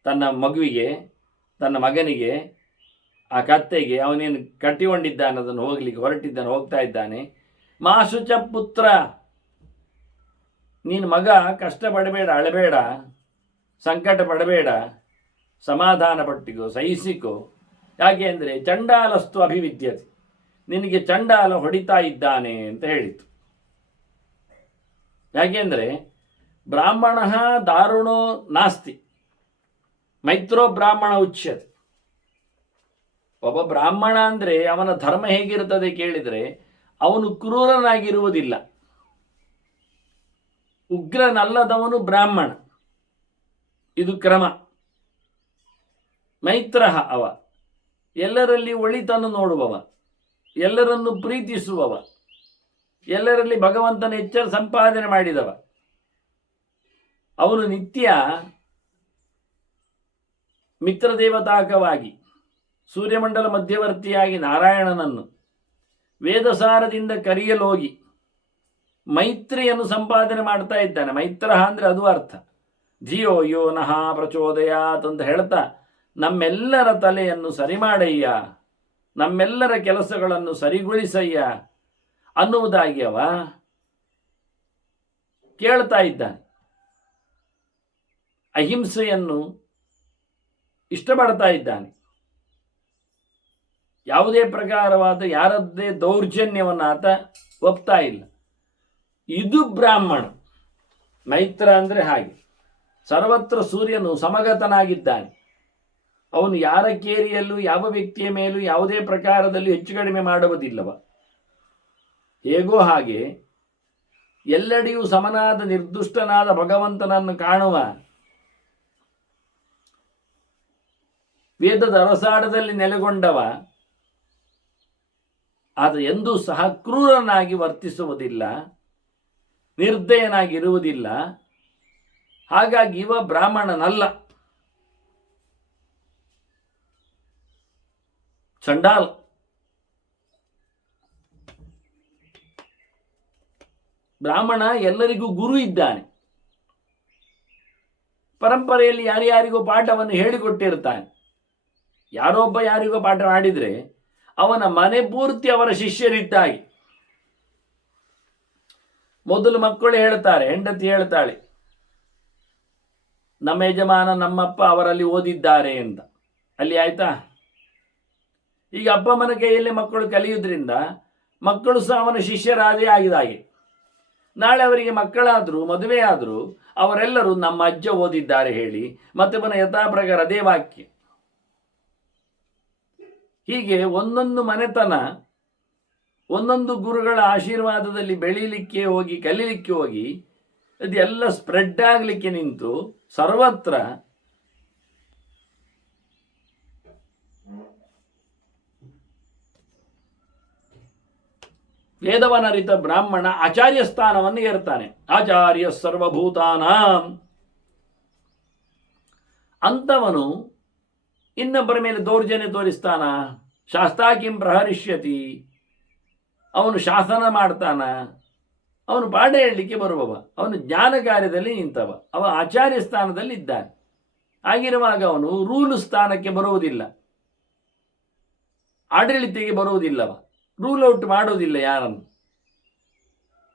ತನ್ನ ಮಗುವಿಗೆ, ತನ್ನ ಮಗನಿಗೆ, ಆ ಕತ್ತೆಗೆ, ಅವನೇನು ಕಟ್ಟಿಕೊಂಡಿದ್ದಾನೆ, ಅದನ್ನು ಹೋಗ್ತಾ ಇದ್ದಾನೆ. ಮಾಸುಚ ಪುತ್ರ, ನೀನು ಮಗ ಕಷ್ಟಪಡಬೇಡ, ಅಳಬೇಡ, ಸಂಕಟ ಪಡಬೇಡ, ಸಮಾಧಾನ ಪಟ್ಟಿಗೋ, ಸಹಿಸಿಕೋ. ಯಾಕೆ ಅಂದರೆ ಚಂಡಾಲಸ್ತು ಅಭಿವಿದ್ಯತೆ, ನಿನಗೆ ಚಂಡಾಲ ಹೊಡಿತಾ ಇದ್ದಾನೆ ಅಂತ ಹೇಳಿತು. ಯಾಕೆಂದರೆ ಬ್ರಾಹ್ಮಣ ದಾರುಣೋ ನಾಸ್ತಿ ಮೈತ್ರೋ ಬ್ರಾಹ್ಮಣ ಉಚ್ಯತೆ. ಒಬ್ಬ ಬ್ರಾಹ್ಮಣ ಅಂದರೆ ಅವನ ಧರ್ಮ ಹೇಗಿರುತ್ತದೆ ಕೇಳಿದರೆ, ಅವನು ಕ್ರೂರನಾಗಿರುವುದಿಲ್ಲ. ಉಗ್ರನಲ್ಲದವನು ಬ್ರಾಹ್ಮಣ, ಇದು ಕ್ರಮ. ಮೈತ್ರ ಅವ ಎಲ್ಲರಲ್ಲಿ ಒಳಿತನ್ನು ನೋಡುವವ, ಎಲ್ಲರನ್ನು ಪ್ರೀತಿಸುವವ, ಎಲ್ಲರಲ್ಲಿ ಭಗವಂತನ ಎಚ್ಚರ ಸಂಪಾದನೆ ಮಾಡಿದವ. ಅವನು ನಿತ್ಯ ಮಿತ್ರದೇವತಾಕವಾಗಿ ಸೂರ್ಯಮಂಡಲ ಮಧ್ಯವರ್ತಿಯಾಗಿ ನಾರಾಯಣನನ್ನು ವೇದಸಾರದಿಂದ ಕರೆಯಲೋಗಿ ಮೈತ್ರಿಯನ್ನು ಸಂಪಾದನೆ ಮಾಡ್ತಾ ಇದ್ದಾನೆ. ಮೈತ್ರ ಅಂದರೆ ಅದು ಅರ್ಥ. ಧಿಯೋ ಯೋ ನಃ ಪ್ರಚೋದಯಾತ್ ಅಂತ ಹೇಳ್ತಾ, ನಮ್ಮೆಲ್ಲರ ತಲೆಯನ್ನು ಸರಿ ಮಾಡಯ್ಯ, ನಮ್ಮೆಲ್ಲರ ಕೆಲಸಗಳನ್ನು ಸರಿಗೊಳಿಸಯ್ಯ ಅನ್ನುವುದಾಗಿ ಅವ ಕೇಳ್ತಾ ಇದ್ದಾನೆ. ಅಹಿಂಸೆಯನ್ನು ಇಷ್ಟಪಡ್ತಾ ಇದ್ದಾನೆ. ಯಾವುದೇ ಪ್ರಕಾರವಾದ ಯಾರದ್ದೇ ದೌರ್ಜನ್ಯವನ್ನು ಆತ ಒಪ್ತಾ ಇಲ್ಲ. ಇದು ಬ್ರಾಹ್ಮಣ. ಮೈತ್ರ ಅಂದರೆ ಹಾಗೆ. ಸರ್ವತ್ರ ಸೂರ್ಯನು ಸಮಗತನಾಗಿದ್ದಾನೆ. ಅವನು ಯಾರ ಕೇರಿಯಲ್ಲೂ ಯಾವ ವ್ಯಕ್ತಿಯ ಮೇಲೂ ಯಾವುದೇ ಪ್ರಕಾರದಲ್ಲಿ ಹೆಚ್ಚು ಕಡಿಮೆ ಮಾಡುವುದಿಲ್ಲವ. ಹೇಗೋ ಹಾಗೆ ಎಲ್ಲೆಡೆಯೂ ಸಮನಾದ ನಿರ್ದುಷ್ಟನಾದ ಭಗವಂತನನ್ನು ಕಾಣುವ ವೇದದ ಅರಸಾಡದಲ್ಲಿ ನೆಲೆಗೊಂಡವ ಆತ ಎಂದೂ ಸಹ ಕ್ರೂರನಾಗಿ ವರ್ತಿಸುವುದಿಲ್ಲ, ನಿರ್ದಯನಾಗಿರುವುದಿಲ್ಲ. ಹಾಗಾಗಿ ಇವ ಬ್ರಾಹ್ಮಣನಲ್ಲ, ಚಂಡಾಲ. ಬ್ರಾಹ್ಮಣ ಎಲ್ಲರಿಗೂ ಗುರು ಇದ್ದಾನೆ. ಪರಂಪರೆಯಲ್ಲಿ ಯಾರ್ಯಾರಿಗೋ ಪಾಠವನ್ನು ಹೇಳಿಕೊಟ್ಟಿರ್ತಾನೆ. ಯಾರೊಬ್ಬ ಯಾರಿಗೋ ಪಾಠ ಮಾಡಿದರೆ ಅವನ ಮನೆ ಪೂರ್ತಿ ಅವರ ಶಿಷ್ಯರಿದ್ದಾಗಿ. ಮೊದಲು ಮಕ್ಕಳು ಹೇಳ್ತಾರೆ, ಹೆಂಡತಿ ಹೇಳ್ತಾಳೆ, ನಮ್ಮ ಯಜಮಾನ ನಮ್ಮಪ್ಪ ಅವರಲ್ಲಿ ಓದಿದ್ದಾರೆ ಅಂತ. ಅಲ್ಲಿ ಆಯ್ತಾ? ಈಗ ಅಪ್ಪ ಅಮ್ಮನ ಕೈಯಲ್ಲಿ ಮಕ್ಕಳು ಕಲಿಯುವುದರಿಂದ ಮಕ್ಕಳು ಸಹ ಅವನ ಶಿಷ್ಯರಾದೇ ಆಗಿದ ಹಾಗೆ. ನಾಳೆ ಅವರಿಗೆ ಮಕ್ಕಳಾದರೂ ಮದುವೆ ಆದರೂ ಅವರೆಲ್ಲರೂ ನಮ್ಮ ಅಜ್ಜ ಓದಿದ್ದಾರೆ ಹೇಳಿ ಮತ್ತೆ ಪುನಃ ಯಥಾಪ್ರಕಾರ ಅದೇ ವಾಕ್ಯ. ಹೀಗೆ ಒಂದೊಂದು ಮನೆತನ ಒಂದೊಂದು ಗುರುಗಳ ಆಶೀರ್ವಾದದಲ್ಲಿ ಬೆಳೀಲಿಕ್ಕೆ ಹೋಗಿ, ಕಲೀಲಿಕ್ಕೆ ಹೋಗಿ, ಅದೆಲ್ಲ ಸ್ಪ್ರೆಡ್ ಆಗಲಿಕ್ಕೆ ನಿಂತು ಸರ್ವತ್ರ ವೇದವನರಿತ ಬ್ರಾಹ್ಮಣ ಆಚಾರ್ಯ ಸ್ಥಾನವನ್ನು ಏರ್ತಾನೆ. ಆಚಾರ್ಯ ಸರ್ವಭೂತಾನಾಂ ಅಂಥವನು ಇನ್ನೊಬ್ಬರ ಮೇಲೆ ದೌರ್ಜನ್ಯ ತೋರಿಸ್ತಾನ? ಶಾಸ್ತಾ ಕಿಂ ಪ್ರಹರಿಷ್ಯತಿ, ಅವನು ಶಾಸನ ಮಾಡ್ತಾನ? ಅವನು ಪಾಠ ಹೇಳಲಿಕ್ಕೆ ಬರುವವ, ಅವನು ಜ್ಞಾನ ಕಾರ್ಯದಲ್ಲಿ ನಿಂತವ, ಅವ ಆಚಾರ್ಯ ಸ್ಥಾನದಲ್ಲಿ ಇದ್ದಾನೆ. ಆಗಿರುವಾಗ ಅವನು ರೂಲ್ ಸ್ಥಾನಕ್ಕೆ ಬರುವುದಿಲ್ಲ, ಆಡಳಿತಿಗೆ ಬರುವುದಿಲ್ಲವ, ರೂಲ್ ಔಟ್ ಮಾಡುವುದಿಲ್ಲ ಯಾರನ್ನು.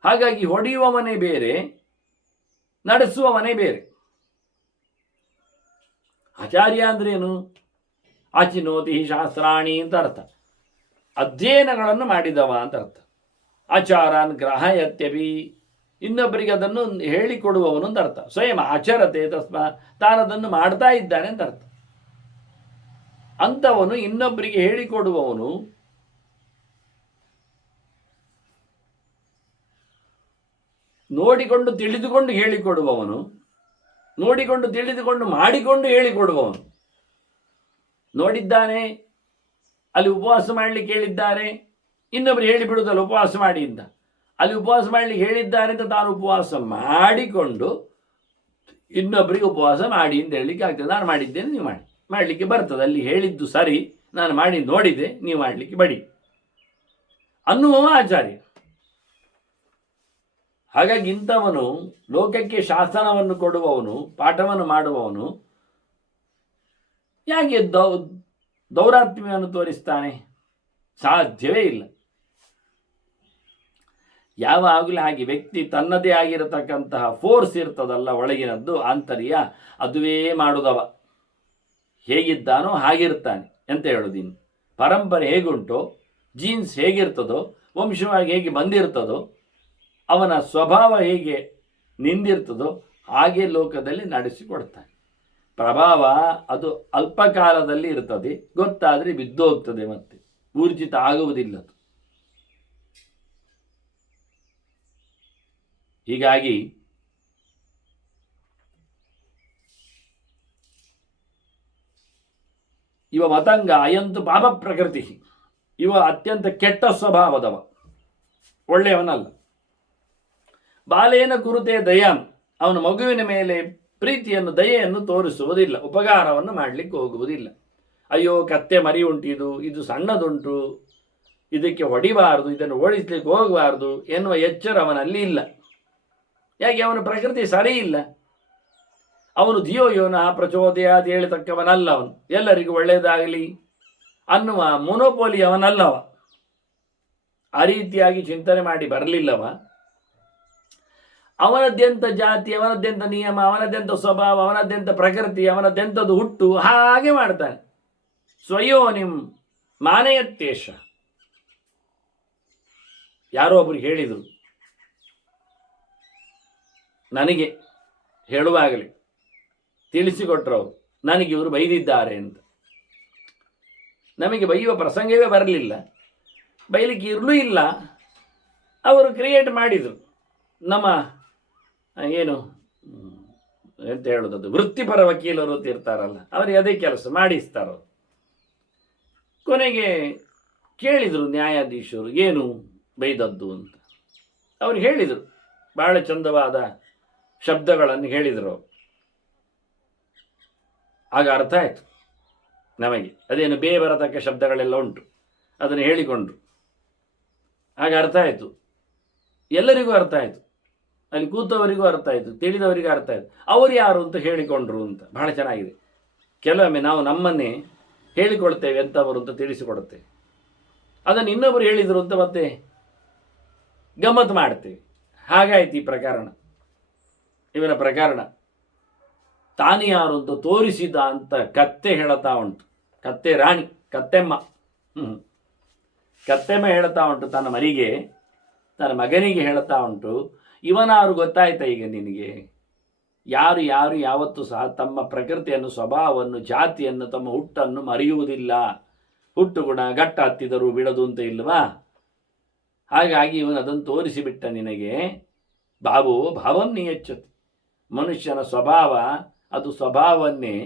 ಹಾಗಾಗಿ ಹೊಡೆಯುವವನೇ ಬೇರೆ, ನಡೆಸುವವನೇ ಬೇರೆ. ಆಚಾರ್ಯ ಅಂದ್ರೇನು? ಆಚಿನೋತಿ ಶಾಸ್ತ್ರಾಣಿ ಅಂತ ಅರ್ಥ, ಅಧ್ಯಯನಗಳನ್ನು ಮಾಡಿದವ ಅಂತ ಅರ್ಥ. ಆಚಾರಾನ್ ಗ್ರಹಯತ್ಯಪಿ, ಇನ್ನೊಬ್ಬರಿಗೆ ಅದನ್ನು ಹೇಳಿಕೊಡುವವನು ಅಂತ ಅರ್ಥ. ಸ್ವಯಂ ಆಚರತೆ ತಸ್ಮ, ತಾನದನ್ನು ಮಾಡ್ತಾ ಇದ್ದಾನೆ ಅಂತ ಅರ್ಥ. ಅಂಥವನು ಇನ್ನೊಬ್ಬರಿಗೆ ಹೇಳಿಕೊಡುವವನು. ನೋಡಿಕೊಂಡು ತಿಳಿದುಕೊಂಡು ಹೇಳಿಕೊಡುವವನು, ನೋಡಿಕೊಂಡು ತಿಳಿದುಕೊಂಡು ಮಾಡಿಕೊಂಡು ಹೇಳಿಕೊಡುವವನು. ನೋಡಿದ್ದಾನೆ, ಅಲ್ಲಿ ಉಪವಾಸ ಮಾಡಲಿಕ್ಕೆ ಹೇಳಿದ್ದಾರೆ, ಇನ್ನೊಬ್ರು ಹೇಳಿಬಿಡುವುದಲ್ಲ ಉಪವಾಸ ಮಾಡಿ ಅಂತ. ಅಲ್ಲಿ ಉಪವಾಸ ಮಾಡಲಿಕ್ಕೆ ಹೇಳಿದ್ದಾರೆ ಅಂತ ತಾನು ಉಪವಾಸ ಮಾಡಿಕೊಂಡು ಇನ್ನೊಬ್ಬರಿಗೆ ಉಪವಾಸ ಮಾಡಿ ಅಂತ ಹೇಳಲಿಕ್ಕೆ ಆಗ್ತದೆ. ನಾನು ಮಾಡಿದ್ದೇನೆ, ನೀವು ಮಾಡಲಿಕ್ಕೆ ಬರ್ತದೆ. ಅಲ್ಲಿ ಹೇಳಿದ್ದು ಸರಿ, ನಾನು ಮಾಡಿ ನೋಡಿದೆ, ನೀವು ಮಾಡಲಿಕ್ಕೆ ಬಡಿ ಅನ್ನುವ ಆಚಾರ್ಯ. ಹಾಗಾಗಿ ಇಂಥವನು ಲೋಕಕ್ಕೆ ಶಾಸನವನ್ನು ಕೊಡುವವನು, ಪಾಠವನ್ನು ಮಾಡುವವನು ಯಾಕೆ ದೌರಾತ್ಮ್ಯವನ್ನು ತೋರಿಸ್ತಾನೆ? ಸಾಧ್ಯವೇ ಇಲ್ಲ. ಯಾವಾಗಲೂ ಹಾಗೆ ವ್ಯಕ್ತಿ ತನ್ನದೇ ಆಗಿರತಕ್ಕಂತಹ ಫೋರ್ಸ್ ಇರ್ತದಲ್ಲ ಒಳಗಿನದ್ದು, ಆಂತರ್ಯ, ಅದುವೇ ಮಾಡುದವ. ಹೇಗಿದ್ದಾನೋ ಹಾಗಿರ್ತಾನೆ ಅಂತ ಹೇಳೋದಿನ್ನು. ಪರಂಪರೆ ಹೇಗುಂಟೋ, ಜೀನ್ಸ್ ಹೇಗಿರ್ತದೋ, ವಂಶವಾಗಿ ಹೇಗೆ ಬಂದಿರ್ತದೋ, ಅವನ ಸ್ವಭಾವ ಹೇಗೆ ನಿಂದಿರ್ತದೋ ಹಾಗೆ ಲೋಕದಲ್ಲಿ ನಡೆಸಿಕೊಡ್ತಾನೆ. ಪ್ರಭಾವ ಅದು ಅಲ್ಪಕಾಲದಲ್ಲಿ ಇರ್ತದೆ, ಗೊತ್ತಾದರೆ ಬಿದ್ದೋಗ್ತದೆ, ಮತ್ತೆ ಊರ್ಜಿತ ಆಗುವುದಿಲ್ಲದು. ಹೀಗಾಗಿ ಇವ ಮತಂಗ ಅಯಂತು ಪಾಪ ಪ್ರಕೃತಿ, ಇವ ಅತ್ಯಂತ ಕೆಟ್ಟ ಸ್ವಭಾವದವ, ಒಳ್ಳೆಯವನಲ್ಲ. ಬಾಲೇನ ಕುರುತೆ ದಯಾಂ, ಅವನ ಮಗುವಿನ ಮೇಲೆ ಪ್ರೀತಿಯನ್ನು, ದಯೆಯನ್ನು ತೋರಿಸುವುದಿಲ್ಲ, ಉಪಕಾರವನ್ನು ಮಾಡಲಿಕ್ಕೆ ಹೋಗುವುದಿಲ್ಲ. ಅಯ್ಯೋ ಕತ್ತೆ ಮರಿ ಉಂಟು, ಇದು ಸಣ್ಣದುಂಟು, ಇದಕ್ಕೆ ಹೊಡಿಬಾರದು, ಇದನ್ನು ಓಡಿಸ್ಲಿಕ್ಕೆ ಹೋಗಬಾರದು ಎನ್ನುವ ಎಚ್ಚರ ಅವನಲ್ಲಿ ಇಲ್ಲ. ಯಾಕೆ? ಅವನ ಪ್ರಕೃತಿ ಸರಿ ಇಲ್ಲ. ಅವನು ಧಿಯೋ ಯೋನ ಪ್ರಚೋದಯಾದ ಹೇಳತಕ್ಕವನಲ್ಲ. ಅವನು ಎಲ್ಲರಿಗೂ ಒಳ್ಳೆಯದಾಗಲಿ ಅನ್ನುವ ಮೊನೋಪೋಲಿ ಅವನಲ್ಲವ. ಆ ರೀತಿಯಾಗಿ ಚಿಂತನೆ ಮಾಡಿ ಬರಲಿಲ್ಲವ. ಅವನದ್ದೆಂಥ ಜಾತಿ, ಅವನದ್ದೆಂಥ ನಿಯಮ, ಅವನದ್ದೆಂಥ ಸ್ವಭಾವ, ಅವನದ್ದೆಂಥ ಪ್ರಕೃತಿ, ಅವನದ್ದೆಂಥದ್ದು ಹುಟ್ಟು, ಹಾಗೆ ಮಾಡ್ತಾನೆ. ಸ್ವಯೋನಿಂ ಮಾನಯತ್ತೇಶ. ಯಾರೋ ಒಬ್ರು ಹೇಳಿದರು ನನಗೆ, ಹೇಳುವಾಗಲೇ ತಿಳಿಸಿಕೊಟ್ರವರು, ನನಗೆ ಇವರು ಬೈದಿದ್ದಾರೆ ಅಂತ. ನಮಗೆ ಬೈಯುವ ಪ್ರಸಂಗವೇ ಬರಲಿಲ್ಲ, ಬೈಲಿಕ್ಕೆ ಇರಲೂ ಇಲ್ಲ. ಅವರು ಕ್ರಿಯೇಟ್ ಮಾಡಿದರು. ನಮ್ಮ ಏನು ಎಂತ ಹೇಳೋದದು, ವೃತ್ತಿಪರ ವಕೀಲರು ಅಂತ ಇರ್ತಾರಲ್ಲ, ಅವರಿಗೆ ಅದೇ ಕೆಲಸ ಮಾಡಿಸ್ತಾರ. ಕೊನೆಗೆ ಕೇಳಿದರು ನ್ಯಾಯಾಧೀಶರು, ಏನು ಬೈದದ್ದು ಅಂತ. ಅವ್ರು ಹೇಳಿದರು, ಬಹಳ ಚಂದವಾದ ಶಬ್ದಗಳನ್ನು ಹೇಳಿದರು. ಆಗ ಅರ್ಥ ಆಯಿತು ನಮಗೆ, ಅದೇನು ಬರತಕ್ಕ ಶಬ್ದಗಳೆಲ್ಲ ಉಂಟು, ಅದನ್ನು ಹೇಳಿಕೊಂಡ್ರು. ಆಗ ಅರ್ಥ ಆಯಿತು, ಎಲ್ಲರಿಗೂ ಅರ್ಥ ಆಯಿತು, ಅಲ್ಲಿ ಕೂತವರಿಗೂ ಅರ್ಥ ಆಯಿತು, ತಿಳಿದವರಿಗೂ ಅರ್ಥ ಆಯಿತು. ಅವರು ಯಾರು ಅಂತ ಹೇಳಿಕೊಂಡ್ರು ಅಂತ. ಬಹಳ ಚೆನ್ನಾಗಿದೆ. ಕೆಲವೊಮ್ಮೆ ನಾವು ನಮ್ಮನ್ನೇ ಹೇಳಿಕೊಳ್ತೇವೆ ಎಂಥವರು ಅಂತ ತಿಳಿಸಿಕೊಡುತ್ತೇವೆ, ಅದನ್ನು ಇನ್ನೊಬ್ಬರು ಹೇಳಿದರು ಅಂತ ಮತ್ತೆ ಗಮ್ಮತ್ತು ಮಾಡ್ತೇವೆ. ಹಾಗಾಯ್ತು ಈ ಪ್ರಕರಣ. ಇವನ ಪ್ರಕರಣ ತಾನು ಯಾರು ಅಂತ ತೋರಿಸಿದ ಅಂತ ಕತ್ತೆ ಹೇಳ್ತಾ ಉಂಟು. ಕತ್ತೆ ರಾಣಿ, ಕತ್ತೆಮ್ಮ. ಕತ್ತೆಮ್ಮ ಹೇಳ್ತಾ ಉಂಟು ತನ್ನ ಮರಿಗೆ, ತನ್ನ ಮಗನಿಗೆ ಹೇಳ್ತಾ ಉಂಟು, ಇವನಾರು ಗೊತ್ತಾಯ್ತಾ ಈಗ ನಿನಗೆ? ಯಾರು ಯಾರು ಯಾವತ್ತೂ ಸಹ ತಮ್ಮ ಪ್ರಕೃತಿಯನ್ನು, ಸ್ವಭಾವವನ್ನು, ಜಾತಿಯನ್ನು, ತಮ್ಮ ಹುಟ್ಟನ್ನು ಮರೆಯುವುದಿಲ್ಲ. ಹುಟ್ಟು ಗುಣ ಗಟ್ಟ ಹತ್ತಿದರೂ ಬಿಡದು ಅಂತ ಇಲ್ವಾ? ಹಾಗಾಗಿ ಇವನು ಅದನ್ನು ತೋರಿಸಿಬಿಟ್ಟ ನಿನಗೆ. ಬಾಬು ಭಾವಂ ನಿಯಚ್ಚತಿ. ಮನುಷ್ಯನ ಸ್ವಭಾವ ಅದು ಸ್ವಭಾವನ್ನೇ,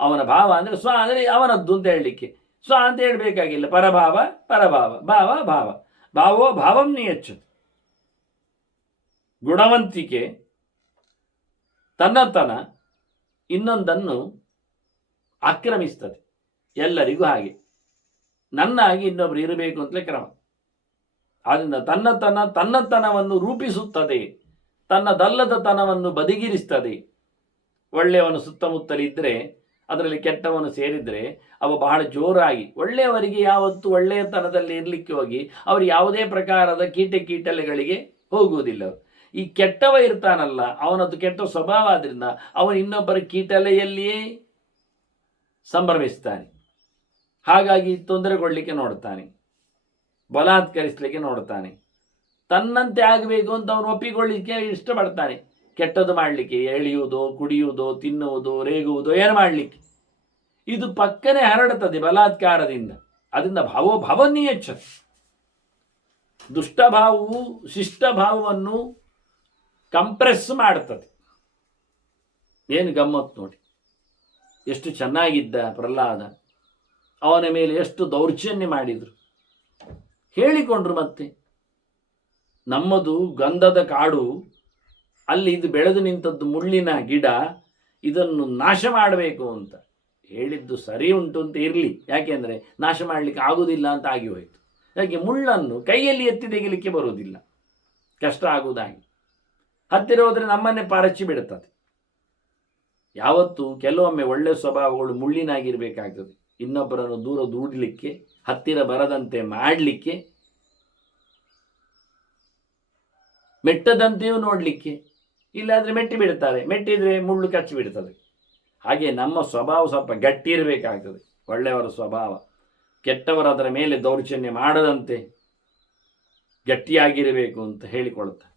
ಅವನ ಭಾವ ಅಂದರೆ ಸ್ವ ಅಂದರೆ ಅವನದ್ದು ಅಂತ ಹೇಳಲಿಕ್ಕೆ. ಸ್ವ ಅಂತ ಹೇಳಬೇಕಾಗಿಲ್ಲ. ಪರಭಾವ ಪರಭಾವ, ಭಾವ ಭಾವ. ಭಾವೋ ಭಾವಂ ನಿಯಚ್ಚತಿ. ಗುಣವಂತಿಕೆ ತನ್ನತನ ಇನ್ನೊಂದನ್ನು ಆಕ್ರಮಿಸ್ತದೆ. ಎಲ್ಲರಿಗೂ ಹಾಗೆ ನನ್ನಾಗಿ ಇನ್ನೊಬ್ರು ಇರಬೇಕು ಅಂತಲೇ ಕ್ರಮ. ಆದ್ದರಿಂದ ತನ್ನತನವನ್ನು ರೂಪಿಸುತ್ತದೆ, ತನ್ನದಲ್ಲದ ತನವನ್ನು ಬದಿಗಿರಿಸ್ತದೆ. ಒಳ್ಳೆಯವನು ಸುತ್ತಮುತ್ತಲಿದ್ದರೆ ಅದರಲ್ಲಿ ಕೆಟ್ಟವನು ಸೇರಿದರೆ ಅವ ಬಹಳ ಜೋರಾಗಿ, ಒಳ್ಳೆಯವರಿಗೆ ಯಾವತ್ತೂ ಒಳ್ಳೆಯತನದಲ್ಲಿ ಇರಲಿಕ್ಕೆ ಹೋಗಿ ಅವರು ಯಾವುದೇ ಪ್ರಕಾರದ ಕೀಟಲೆಗಳಿಗೆ ಹೋಗುವುದಿಲ್ಲ. ಈ ಕೆಟ್ಟವ ಇರ್ತಾನಲ್ಲ, ಅವನದ್ದು ಕೆಟ್ಟ ಸ್ವಭಾವ ಆದ್ರಿಂದ ಅವನು ಇನ್ನೊಬ್ಬರ ಕೀಟಲೆಯಲ್ಲಿಯೇ ಸಂಭ್ರಮಿಸ್ತಾನೆ. ಹಾಗಾಗಿ ತೊಂದರೆಗೊಳ್ಳಲಿಕ್ಕೆ ನೋಡ್ತಾನೆ, ಬಲಾತ್ಕರಿಸಲಿಕ್ಕೆ ನೋಡ್ತಾನೆ. ತನ್ನಂತೆ ಆಗಬೇಕು ಅಂತ ಅವನು ಒಪ್ಪಿಕೊಳ್ಳಿಕ್ಕೆ ಇಷ್ಟಪಡ್ತಾನೆ. ಕೆಟ್ಟದ್ದು ಮಾಡಲಿಕ್ಕೆ, ಎಳೆಯುವುದೋ, ಕುಡಿಯುವುದೋ, ತಿನ್ನುವುದೋ, ರೇಗುವುದೋ, ಏನು ಮಾಡಲಿಕ್ಕೆ ಇದು ಪಕ್ಕನೆ ಹರಡುತ್ತದೆ ಬಲಾತ್ಕಾರದಿಂದ. ಅದರಿಂದ ಭಾವೋ ಭಾವನ್ನೇ ಹೆಚ್ಚು. ದುಷ್ಟಭಾವವು ಶಿಷ್ಟಭಾವವನ್ನು ಕಂಪ್ರೆಸ್ ಮಾಡ್ತದೆ. ಏನು ಗಮ್ಮತ್ತು ನೋಡಿ, ಎಷ್ಟು ಚೆನ್ನಾಗಿದ್ದ ಪ್ರಹ್ಲಾದ, ಅವನ ಮೇಲೆ ಎಷ್ಟು ದೌರ್ಜನ್ಯ ಮಾಡಿದರು, ಹೇಳಿಕೊಂಡ್ರು. ಮತ್ತೆ ನಮ್ಮದು ಗಂಧದ ಕಾಡು, ಅಲ್ಲಿ ಇದು ಬೆಳೆದು ನಿಂತದ್ದು ಮುಳ್ಳಿನ ಗಿಡ, ಇದನ್ನು ನಾಶ ಮಾಡಬೇಕು ಅಂತ ಹೇಳಿದ್ದು ಸರಿ ಉಂಟು ಅಂತ ಇರಲಿ, ಯಾಕೆಂದರೆ ನಾಶ ಮಾಡಲಿಕ್ಕೆ ಆಗುವುದಿಲ್ಲ ಅಂತ ಆಗಿ ಹೋಯಿತು. ಯಾಕೆ ಮುಳ್ಳನ್ನು ಕೈಯಲ್ಲಿ ಎತ್ತಿ ತೆಗಿಲಿಕ್ಕೆ ಬರುವುದಿಲ್ಲ, ಕಷ್ಟ ಆಗುವುದಾಗಿ. ಹತ್ತಿರ ಹೋದರೆ ನಮ್ಮನ್ನೇ ಪಾರಚ್ಚಿ ಬಿಡುತ್ತದೆ. ಯಾವತ್ತೂ ಕೆಲವೊಮ್ಮೆ ಒಳ್ಳೆಯ ಸ್ವಭಾವಗಳು ಮುಳ್ಳಿನಾಗಿರಬೇಕಾಗ್ತದೆ. ಇನ್ನೊಬ್ಬರನ್ನು ದೂರ ದೂಡಲಿಕ್ಕೆ, ಹತ್ತಿರ ಬರದಂತೆ ಮಾಡಲಿಕ್ಕೆ, ಮೆಟ್ಟದಂತೆಯೂ ನೋಡಲಿಕ್ಕೆ. ಇಲ್ಲಾದರೆ ಮೆಟ್ಟಿ ಬಿಡ್ತಾರೆ, ಮೆಟ್ಟಿದರೆ ಮುಳ್ಳು ಕಚ್ಚಿ ಬಿಡ್ತದೆ. ಹಾಗೆ ನಮ್ಮ ಸ್ವಭಾವ ಸ್ವಲ್ಪ ಗಟ್ಟಿ ಇರಬೇಕಾಗ್ತದೆ. ಒಳ್ಳೆಯವರ ಸ್ವಭಾವ, ಕೆಟ್ಟವರು ಅದರ ಮೇಲೆ ದೌರ್ಜನ್ಯ ಮಾಡದಂತೆ ಗಟ್ಟಿಯಾಗಿರಬೇಕು ಅಂತ ಹೇಳಿಕೊಳ್ತಾರೆ.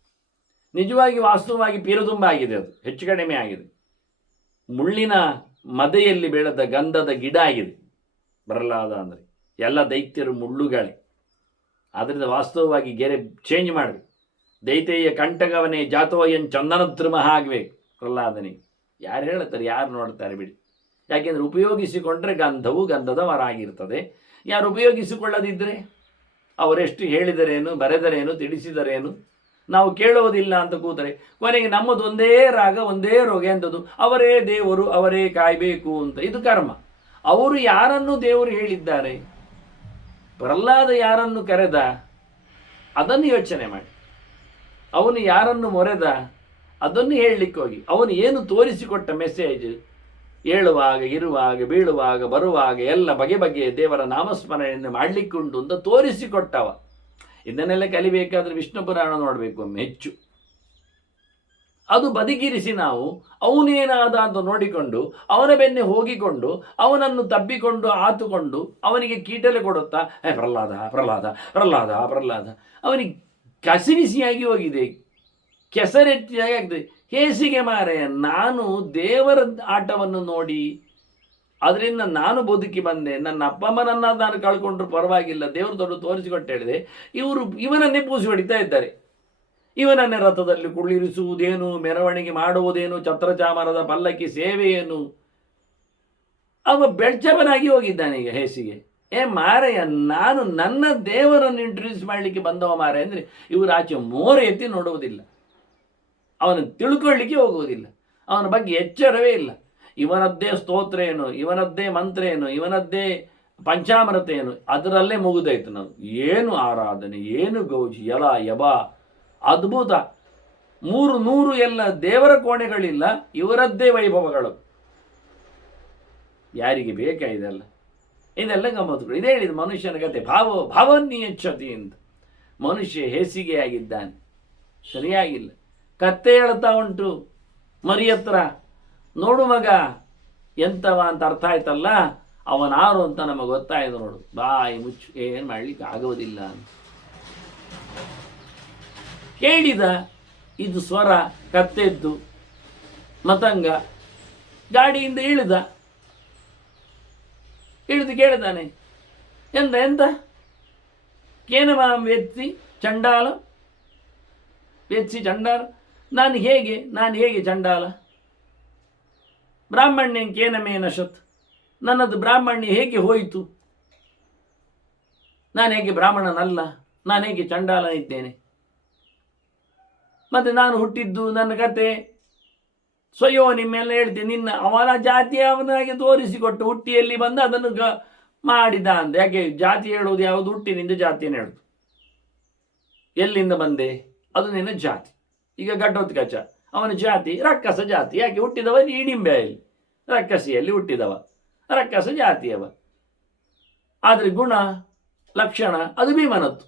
ನಿಜವಾಗಿ ವಾಸ್ತವವಾಗಿ ಪೀರದುಂಬ ಆಗಿದೆ, ಅದು ಹೆಚ್ಚು ಕಡಿಮೆ ಆಗಿದೆ. ಮುಳ್ಳಿನ ಮದೆಯಲ್ಲಿ ಬೆಳೆದ ಗಂಧದ ಗಿಡ ಆಗಿದೆ ಪ್ರಹ್ಲಾದ. ಅಂದರೆ ಎಲ್ಲ ದೈತ್ಯರು ಮುಳ್ಳುಗಳೇ. ಆದ್ದರಿಂದ ವಾಸ್ತವವಾಗಿ ಗೆರೆ ಚೇಂಜ್ ಮಾಡಬೇಕು. ದೈತ್ಯ ಕಂಟಕವನೇ ಜಾತೋಯನ್ ಚಂದನದ್ರುಮಃ ಆಗಬೇಕು ಪ್ರಹ್ಲಾದನಿಗೆ. ಯಾರು ಹೇಳ್ತಾರೆ, ಯಾರು ನೋಡ್ತಾರೆ ಬಿಡಿ. ಯಾಕೆಂದರೆ ಉಪಯೋಗಿಸಿಕೊಂಡ್ರೆ ಗಂಧವು ಗಂಧದ ಮರ ಆಗಿರ್ತದೆ. ಯಾರು ಉಪಯೋಗಿಸಿಕೊಳ್ಳದಿದ್ದರೆ ಅವರೆಷ್ಟು ಹೇಳಿದರೇನು, ಬರೆದರೇನು, ತಿಳಿಸಿದರೇನು, ನಾವು ಕೇಳುವುದಿಲ್ಲ ಅಂತ ಕೂತರೆ ಕೊನೆಗೆ ನಮ್ಮದು ಒಂದೇ ರಾಗ ಒಂದೇ ರೋಗ ಎಂಥದ್ದು, ಅವರೇ ದೇವರು, ಅವರೇ ಕಾಯಬೇಕು ಅಂತ. ಇದು ಕರ್ಮ. ಅವರು ಯಾರನ್ನು ದೇವರು ಹೇಳಿದ್ದಾರೆ, ಪ್ರಹ್ಲಾದ ಯಾರನ್ನು ಕರೆದ ಅದನ್ನು ಯೋಚನೆ ಮಾಡಿ. ಅವನು ಯಾರನ್ನು ಮೊರೆದ ಅದನ್ನು ಹೇಳಲಿಕ್ಕೆ ಹೋಗಿ, ಅವನು ಏನು ತೋರಿಸಿಕೊಟ್ಟ ಮೆಸೇಜ್, ಏಳುವಾಗ, ಇರುವಾಗ, ಬೀಳುವಾಗ, ಬರುವಾಗ ಎಲ್ಲ ಬಗೆ ಬಗೆಯ ದೇವರ ನಾಮಸ್ಮರಣೆಯನ್ನು ಮಾಡಲಿಕ್ಕುಂಟು ಅಂತ ತೋರಿಸಿಕೊಟ್ಟವ. ಇದನ್ನೆಲ್ಲ ಕಲಿಬೇಕಾದ್ರೆ ವಿಷ್ಣು ಪುರಾಣ ನೋಡಬೇಕು ಒಮ್ಮೆ ಹೆಚ್ಚು. ಅದು ಬದಿಗಿರಿಸಿ ನಾವು ಅವನೇನಾದ ಅಂತ ನೋಡಿಕೊಂಡು ಅವನ ಬೆನ್ನೆ ಹೋಗಿಕೊಂಡು ಅವನನ್ನು ತಬ್ಬಿಕೊಂಡು ಆತುಕೊಂಡು ಅವನಿಗೆ ಕೀಟಲೆ ಕೊಡುತ್ತಾ ಪ್ರಹ್ಲಾದ ಪ್ರಹ್ಲಾದ ಪ್ರಹ್ಲಾದ ಪ್ರಹ್ಲಾದ, ಅವನಿಗೆ ಕಸಿಬಿಸಿಯಾಗಿ ಹೋಗಿದೆ, ಕೆಸರೆಚ್ಚಿಯಾಗಿ ಆಗ್ತದೆ. ಹೇಸಿಗೆ ಮಾರೆ, ನಾನು ದೇವರ ಆಟವನ್ನು ನೋಡಿ ಅದರಿಂದ ನಾನು ಬದುಕಿ ಬಂದೆ, ನನ್ನ ಅಪ್ಪ ಅಮ್ಮನನ್ನ ನಾನು ಕಳ್ಕೊಂಡ್ರು ಪರವಾಗಿಲ್ಲ, ದೇವರು ದೊಡ್ಡ ತೋರಿಸಿಕೊಟ್ಟು ಹೇಳಿದೆ. ಇವನನ್ನೇ ಪೂಸಿ ಹೊಡಿತಾ ಇದ್ದಾರೆ. ಇವನನ್ನೇ ರಥದಲ್ಲಿ ಕುಳ್ಳಿರಿಸುವುದೇನು, ಮೆರವಣಿಗೆ ಮಾಡುವುದೇನು, ಛತ್ರಚಾಮರದ ಪಲ್ಲಕ್ಕಿ ಸೇವೆಯೇನು, ಅವ ಬೆಳ್ಚವನಾಗಿ ಹೋಗಿದ್ದಾನೆ ಈಗ ಹೇಸಿಗೆ. ಮಾರಯ್ಯ, ನಾನು ನನ್ನ ದೇವರನ್ನು ಇಂಟ್ರೊಡ್ಯೂಸ್ ಮಾಡಲಿಕ್ಕೆ ಬಂದವ ಮಾರ ಅಂದರೆ ಇವರು ಆಚೆ ಮೋರೆ ಎತ್ತಿ ನೋಡುವುದಿಲ್ಲ, ಅವನನ್ನು ತಿಳ್ಕೊಳ್ಳಿಕ್ಕೆ ಹೋಗುವುದಿಲ್ಲ, ಅವನ ಬಗ್ಗೆ ಎಚ್ಚರವೇ ಇಲ್ಲ. ಇವನದ್ದೇ ಸ್ತೋತ್ರ ಏನು, ಇವನದ್ದೇ ಮಂತ್ರ ಏನು, ಇವನದ್ದೇ ಪಂಚಾಮೃತ ಏನು, ಅದರಲ್ಲೇ ಮುಗಿದಾಯ್ತು. ನಾವು ಏನು ಆರಾಧನೆ, ಏನು ಗೌಜಿ, ಎಲ ಯಬ, ಅದ್ಭುತ. 300 ಎಲ್ಲ ದೇವರ ಕೋಣೆಗಳಿಲ್ಲ, ಇವರದ್ದೇ ವೈಭವಗಳು. ಯಾರಿಗೆ ಬೇಕಾ ಇದೆಲ್ಲ? ಇದೆಲ್ಲ ಗಮ್ಮತ್ತುಗಳು. ಇದೇ ಹೇಳಿದ ಮನುಷ್ಯನ ಕತೆ. ಭಾವನ್ನಿಯಚ್ಛತಿ ಅಂತ. ಮನುಷ್ಯ ಹೇಸಿಗೆ ಆಗಿದ್ದಾನೆ, ಸರಿಯಾಗಿಲ್ಲ. ಕತ್ತೆ ಹೇಳ್ತಾ ಉಂಟು ಮರಿ ಹತ್ರ, ನೋಡು ಮಗ ಎಂತವ ಅಂತ ಅರ್ಥ ಆಯ್ತಲ್ಲ, ಅವನಾರು ಅಂತ ನಮಗೆ ಗೊತ್ತಾಯ್ತು ನೋಡು, ಬಾಯಿ ಮುಚ್ಚು, ಏನು ಮಾಡ್ಲಿಕ್ಕೆ ಆಗುವುದಿಲ್ಲ ಅಂತ ಕೇಳಿದ. ಇದು ಸ್ವರ ಕತ್ತೆದ್ದು ಮತಂಗ. ಗಾಡಿಯಿಂದ ಇಳಿದು ಕೇಳಿದಾನೆ, ಎಂತ ಕೇನವ ವೆತ್ಸಿ ಚಂಡಾಲ, ವೆತ್ಸಿ ಚಂಡಾಲ, ನಾನು ಹೇಗೆ ಚಂಡಾಲ? ಬ್ರಾಹ್ಮಣ್ಯಂ ಕೇನಮೇನ ಶತ್, ನನ್ನದು ಬ್ರಾಹ್ಮಣ್ಯ ಹೇಗೆ ಹೋಯಿತು? ನಾನು ಹೇಗೆ ಬ್ರಾಹ್ಮಣನಲ್ಲ? ನಾನೇಗೆ ಚಂಡಾಲನಿದ್ದೇನೆ? ಮತ್ತು ನಾನು ಹುಟ್ಟಿದ್ದು ನನ್ನ ಕತೆ ಸ್ವಯೋ ನಿಮ್ಮೆಲ್ಲ ಹೇಳ್ತೀನಿ. ನಿನ್ನ ಅವನ ಜಾತಿ ಅವನಾಗಿ ತೋರಿಸಿಕೊಟ್ಟು ಹುಟ್ಟಿಯಲ್ಲಿ ಬಂದು ಅದನ್ನು ಮಾಡಿದ ಅಂತ. ಯಾಕೆ ಜಾತಿ ಹೇಳುವುದು ಯಾವುದು? ಹುಟ್ಟಿನಿಂದ ಜಾತಿಯನ್ನು ಹೇಳುದು. ಎಲ್ಲಿಂದ ಬಂದೆ? ಅದು ನಿನ್ನ ಜಾತಿ. ಈಗ ಘಟೋತ್ಕಚ ಅವನ ಜಾತಿ ರಕ್ಕಸ ಜಾತಿ. ಯಾಕೆ? ಹುಟ್ಟಿದವ ಇಡಿಂಬೆಯಲ್ಲಿ ರಕ್ಕಸಿಯಲ್ಲಿ ಹುಟ್ಟಿದವ, ರಕ್ಕಸ ಜಾತಿಯವ. ಆದರೆ ಗುಣ ಲಕ್ಷಣ ಅದು ಭೀಮನತ್ತು.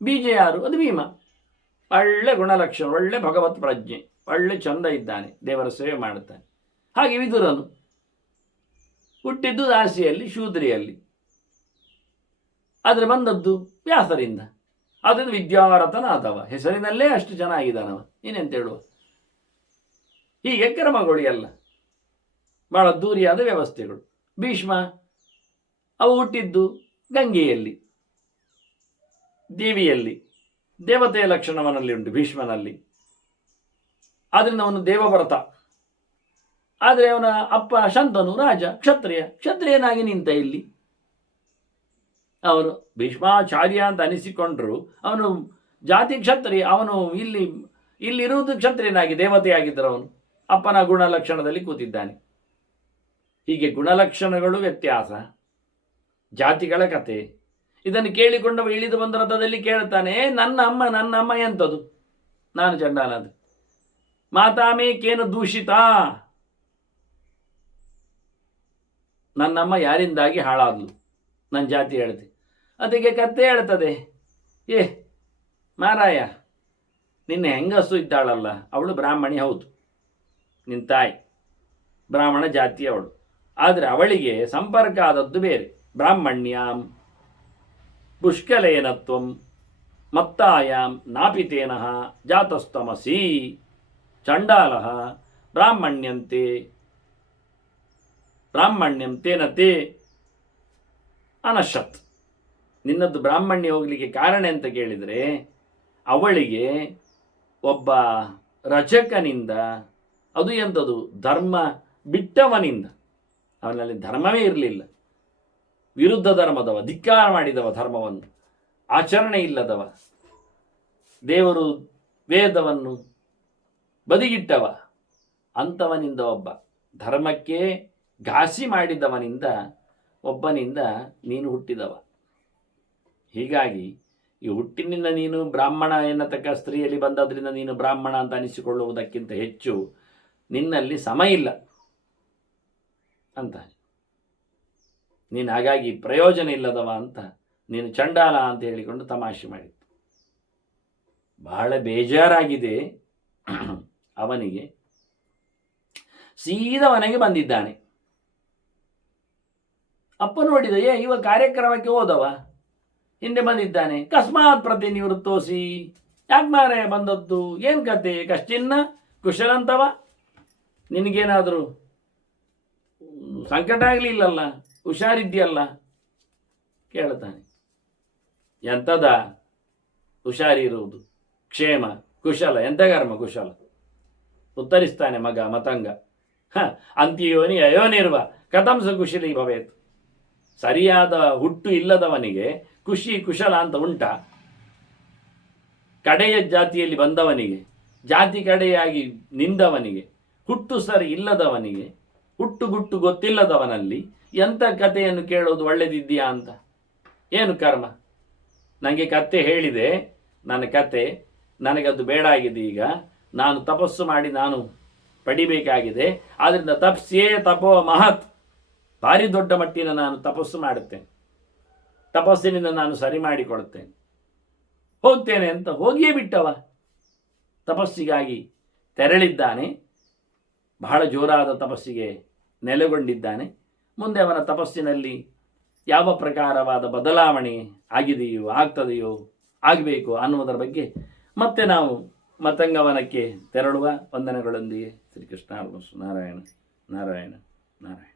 ಬೀಜ ಯಾರು? ಅದು ಭೀಮ. ಒಳ್ಳೆ ಗುಣಲಕ್ಷಣ, ಒಳ್ಳೆ ಭಗವತ್ ಪ್ರಜ್ಞೆ, ಒಳ್ಳೆ ಚಂದ ಇದ್ದಾನೆ, ದೇವರ ಸೇವೆ ಮಾಡುತ್ತಾನೆ. ಹಾಗೆ ವಿದುರನು ಹುಟ್ಟಿದ್ದು ದಾಸಿಯಲ್ಲಿ, ಶೂದ್ರಿಯಲ್ಲಿ. ಆದರೆ ಬಂದದ್ದು ವ್ಯಾಸರಿಂದ. ಅದನ್ನು ವಿದ್ಯಾರಥನಾದವ, ಹೆಸರಿನಲ್ಲೇ ಅಷ್ಟು ಚೆನ್ನಾಗಿದ್ದಾನವ, ಇನ್ನೆಂತ ಹೇಳುವ. ಹೀಗೆ ಕ್ರಮಗಳು ಎಲ್ಲ ಬಹಳ ದೂರಿಯಾದ ವ್ಯವಸ್ಥೆಗಳು. ಭೀಷ್ಮ ಅವು ಹುಟ್ಟಿದ್ದು ಗಂಗೆಯಲ್ಲಿ, ದೇವಿಯಲ್ಲಿ, ದೇವತೆಯ ಲಕ್ಷಣವನಲ್ಲಿ ಉಂಟು ಭೀಷ್ಮನಲ್ಲಿ. ಆದ್ರಿಂದ ಅವನು ದೇವವ್ರತ. ಆದರೆ ಅವನ ಅಪ್ಪ ಶಂತನು ರಾಜ, ಕ್ಷತ್ರಿಯನಾಗಿ ನಿಂತ ಇಲ್ಲಿ. ಅವನು ಭೀಷ್ಮಾಚಾರ್ಯ ಅಂತ ಅನಿಸಿಕೊಂಡ್ರು ಅವನು ಜಾತಿ ಕ್ಷತ್ರಿಯ. ಅವನು ಇಲ್ಲಿರುವುದು ಕ್ಷತ್ರಿಯನಾಗಿ ದೇವತೆಯಾಗಿದ್ದರು. ಅವನು ಅಪ್ಪನ ಗುಣಲಕ್ಷಣದಲ್ಲಿ ಕೂತಿದ್ದಾನೆ. ಹೀಗೆ ಗುಣಲಕ್ಷಣಗಳು ವ್ಯತ್ಯಾಸ, ಜಾತಿಗಳ ಕತೆ. ಇದನ್ನು ಕೇಳಿಕೊಂಡವ ಇಳಿದು ಬಂದ ರಥದಲ್ಲಿ ಕೇಳ್ತಾನೆ, ನನ್ನ ಅಮ್ಮ ಎಂಥದು? ನಾನು ಚಂಡಾಲದು. ಮಾತಾಮೇ ಕೇನು ದೂಷಿತ, ನನ್ನಮ್ಮ ಯಾರಿಂದಾಗಿ ಹಾಳಾದ್ಲು? ನನ್ನ ಜಾತಿ ಹೇಳ್ತೆ. ಅದಕ್ಕೆ ಕತ್ತೆ ಹೇಳ್ತದೆ, ಮಾರಾಯ, ನಿನ್ನೆ ಹೆಂಗಸು ಇದ್ದಾಳಲ್ಲ, ಅವಳು ಬ್ರಾಹ್ಮಣಿ ಹೌದು, ನಿನ್ನ ತಾಯಿ ಬ್ರಾಹ್ಮಣ ಜಾತಿ ಅವಳು. ಆದರೆ ಅವಳಿಗೆ ಸಂಪರ್ಕ ಆದದ್ದು ಬೇರೆ. ಬ್ರಾಹ್ಮಣ್ಯಾಂ ಪುಷ್ಕಲೇನತ್ವಂ ಮತ್ತಾಯಾಂ ನಾಪಿತೇನಃ ಜಾತಸ್ತಮಸಿ ಚಂಡಾಲಃ ಬ್ರಾಹ್ಮಣ್ಯಂ ತೇನ ತೇ ಅನಶತ್. ನಿನ್ನದ್ದು ಬ್ರಾಹ್ಮಣ್ಯ ಹೋಗಲಿಕ್ಕೆ ಕಾರಣ ಅಂತ ಕೇಳಿದರೆ, ಅವಳಿಗೆ ಒಬ್ಬ ರಜಕನಿಂದ, ಅದು ಎಂಥದು ಧರ್ಮ ಬಿಟ್ಟವನಿಂದ, ಅವನಲ್ಲಿ ಧರ್ಮವೇ ಇರಲಿಲ್ಲ, ವಿರುದ್ಧ ಧರ್ಮದವ, ಧಿಕ್ಕಾರ ಮಾಡಿದವ, ಧರ್ಮವನ್ನು ಆಚರಣೆ ಇಲ್ಲದವ, ದೇವರು ವೇದವನ್ನು ಬದಿಗಿಟ್ಟವ, ಅಂಥವನಿಂದ ಒಬ್ಬ ಧರ್ಮಕ್ಕೆ ಘಾಸಿ ಮಾಡಿದವನಿಂದ ಒಬ್ಬನಿಂದ ನೀನು ಹುಟ್ಟಿದವ. ಹೀಗಾಗಿ ಈ ಹುಟ್ಟಿನಿಂದ ನೀನು ಬ್ರಾಹ್ಮಣ ಎನ್ನತಕ್ಕ ಸ್ತ್ರೀಯಲ್ಲಿ ಬಂದದ್ರಿಂದ ನೀನು ಬ್ರಾಹ್ಮಣ ಅಂತ ಅನಿಸಿಕೊಳ್ಳುವುದಕ್ಕಿಂತ ಹೆಚ್ಚು ನಿನ್ನಲ್ಲಿ ಸಮ ಇಲ್ಲ ಅಂತ ನೀನು, ಹಾಗಾಗಿ ಪ್ರಯೋಜನ ಇಲ್ಲದವ ಅಂತ ನೀನು ಚಂಡಾಲ ಅಂತ ಹೇಳಿಕೊಂಡು ತಮಾಷೆ ಮಾಡಿತ್ತು. ಬಹಳ ಬೇಜಾರಾಗಿದೆ ಅವನಿಗೆ. ಸೀದಾ ಮನೆಗೆ ಬಂದಿದ್ದಾನೆ. ಅಪ್ಪ ನೋಡಿದ, ಇವ ಕಾರ್ಯಕ್ರಮಕ್ಕೆ ಹೋದವ, ಹಿಂದೆ ಬಂದಿದ್ದಾನೆ. ಕಸ್ಮಾತ್ ಪ್ರತಿನಿವೃತ್ತೋಸಿ, ಯಾಕೆ ಮಾರೇ ಬಂದದ್ದು? ಏನು ಕತೆ? ಕಶ್ಚಿನ್ನ ಕುಶಲಂತವ, ನಿನಗೇನಾದರೂ ಸಂಕಟ ಆಗಲಿಲ್ಲಲ್ಲ? ಹುಷಾರಿದ್ಯಲ್ಲ? ಕೇಳ್ತಾನೆ. ಎಂಥದ ಹುಷಾರಿರುವುದು? ಕ್ಷೇಮ ಕುಶಲ, ಎಂಥ ಕರ್ಮ ಕುಶಲ? ಉತ್ತರಿಸ್ತಾನೆ ಮಗ ಮತಂಗ. ಅಂತ್ಯೋನಿ ಅಯೋನಿರ್ವ ಕಥಂಸ ಕುಶಲಿ ಭವೇತ್. ಸರಿಯಾದ ಹುಟ್ಟು ಇಲ್ಲದವನಿಗೆ ಖುಷಿ ಕುಶಲ ಅಂತ ಉಂಟ? ಕಡೆಯ ಜಾತಿಯಲ್ಲಿ ಬಂದವನಿಗೆ, ಜಾತಿ ಕಡೆಯಾಗಿ ನಿಂದವನಿಗೆ, ಹುಟ್ಟು ಸರಿ ಇಲ್ಲದವನಿಗೆ, ಹುಟ್ಟು ಗುಟ್ಟು ಗೊತ್ತಿಲ್ಲದವನಲ್ಲಿ ಎಂಥ ಕಥೆಯನ್ನು ಕೇಳೋದು ಒಳ್ಳೆದಿದೆಯಾ ಅಂತ? ಏನು ಕರ್ಮ? ನನಗೆ ಕತೆ ಹೇಳಿದೆ, ನನ್ನ ಕತೆ ನನಗದು ಬೇಡ ಆಗಿದೆ. ಈಗ ನಾನು ತಪಸ್ಸು ಮಾಡಿ ನಾನು ಪಡಿಬೇಕಾಗಿದೆ. ಆದ್ದರಿಂದ ತಪಸ್ಸೇ ತಪೋ ಮಹತ್, ಭಾರಿ ದೊಡ್ಡ ಮಟ್ಟಿನ ನಾನು ತಪಸ್ಸು ಮಾಡುತ್ತೇನೆ, ತಪಸ್ಸಿನಿಂದ ನಾನು ಸರಿ ಮಾಡಿಕೊಡುತ್ತೇನೆ, ಹೋಗ್ತೇನೆ ಅಂತ ಹೋಗಿಯೇ ಬಿಟ್ಟವ. ತಪಸ್ಸಿಗಾಗಿ ತೆರಳಿದ್ದಾನೆ, ಬಹಳ ಜೋರಾದ ತಪಸ್ಸಿಗೆ ನೆಲೆಗೊಂಡಿದ್ದಾನೆ. ಮುಂದೆ ಅವನ ತಪಸ್ಸಿನಲ್ಲಿ ಯಾವ ಪ್ರಕಾರವಾದ ಬದಲಾವಣೆ ಆಗಿದೆಯೋ, ಆಗ್ತದೆಯೋ, ಆಗಬೇಕು ಅನ್ನುವುದರ ಬಗ್ಗೆ ಮತ್ತೆ ನಾವು ಮತಂಗವನಕ್ಕೆ ತೆರಳುವ. ವಂದನೆಗಳೊಂದಿಗೆ ಶ್ರೀಕೃಷ್ಣ ನಾರಾಯಣ ನಾರಾಯಣ ನಾರಾಯಣ.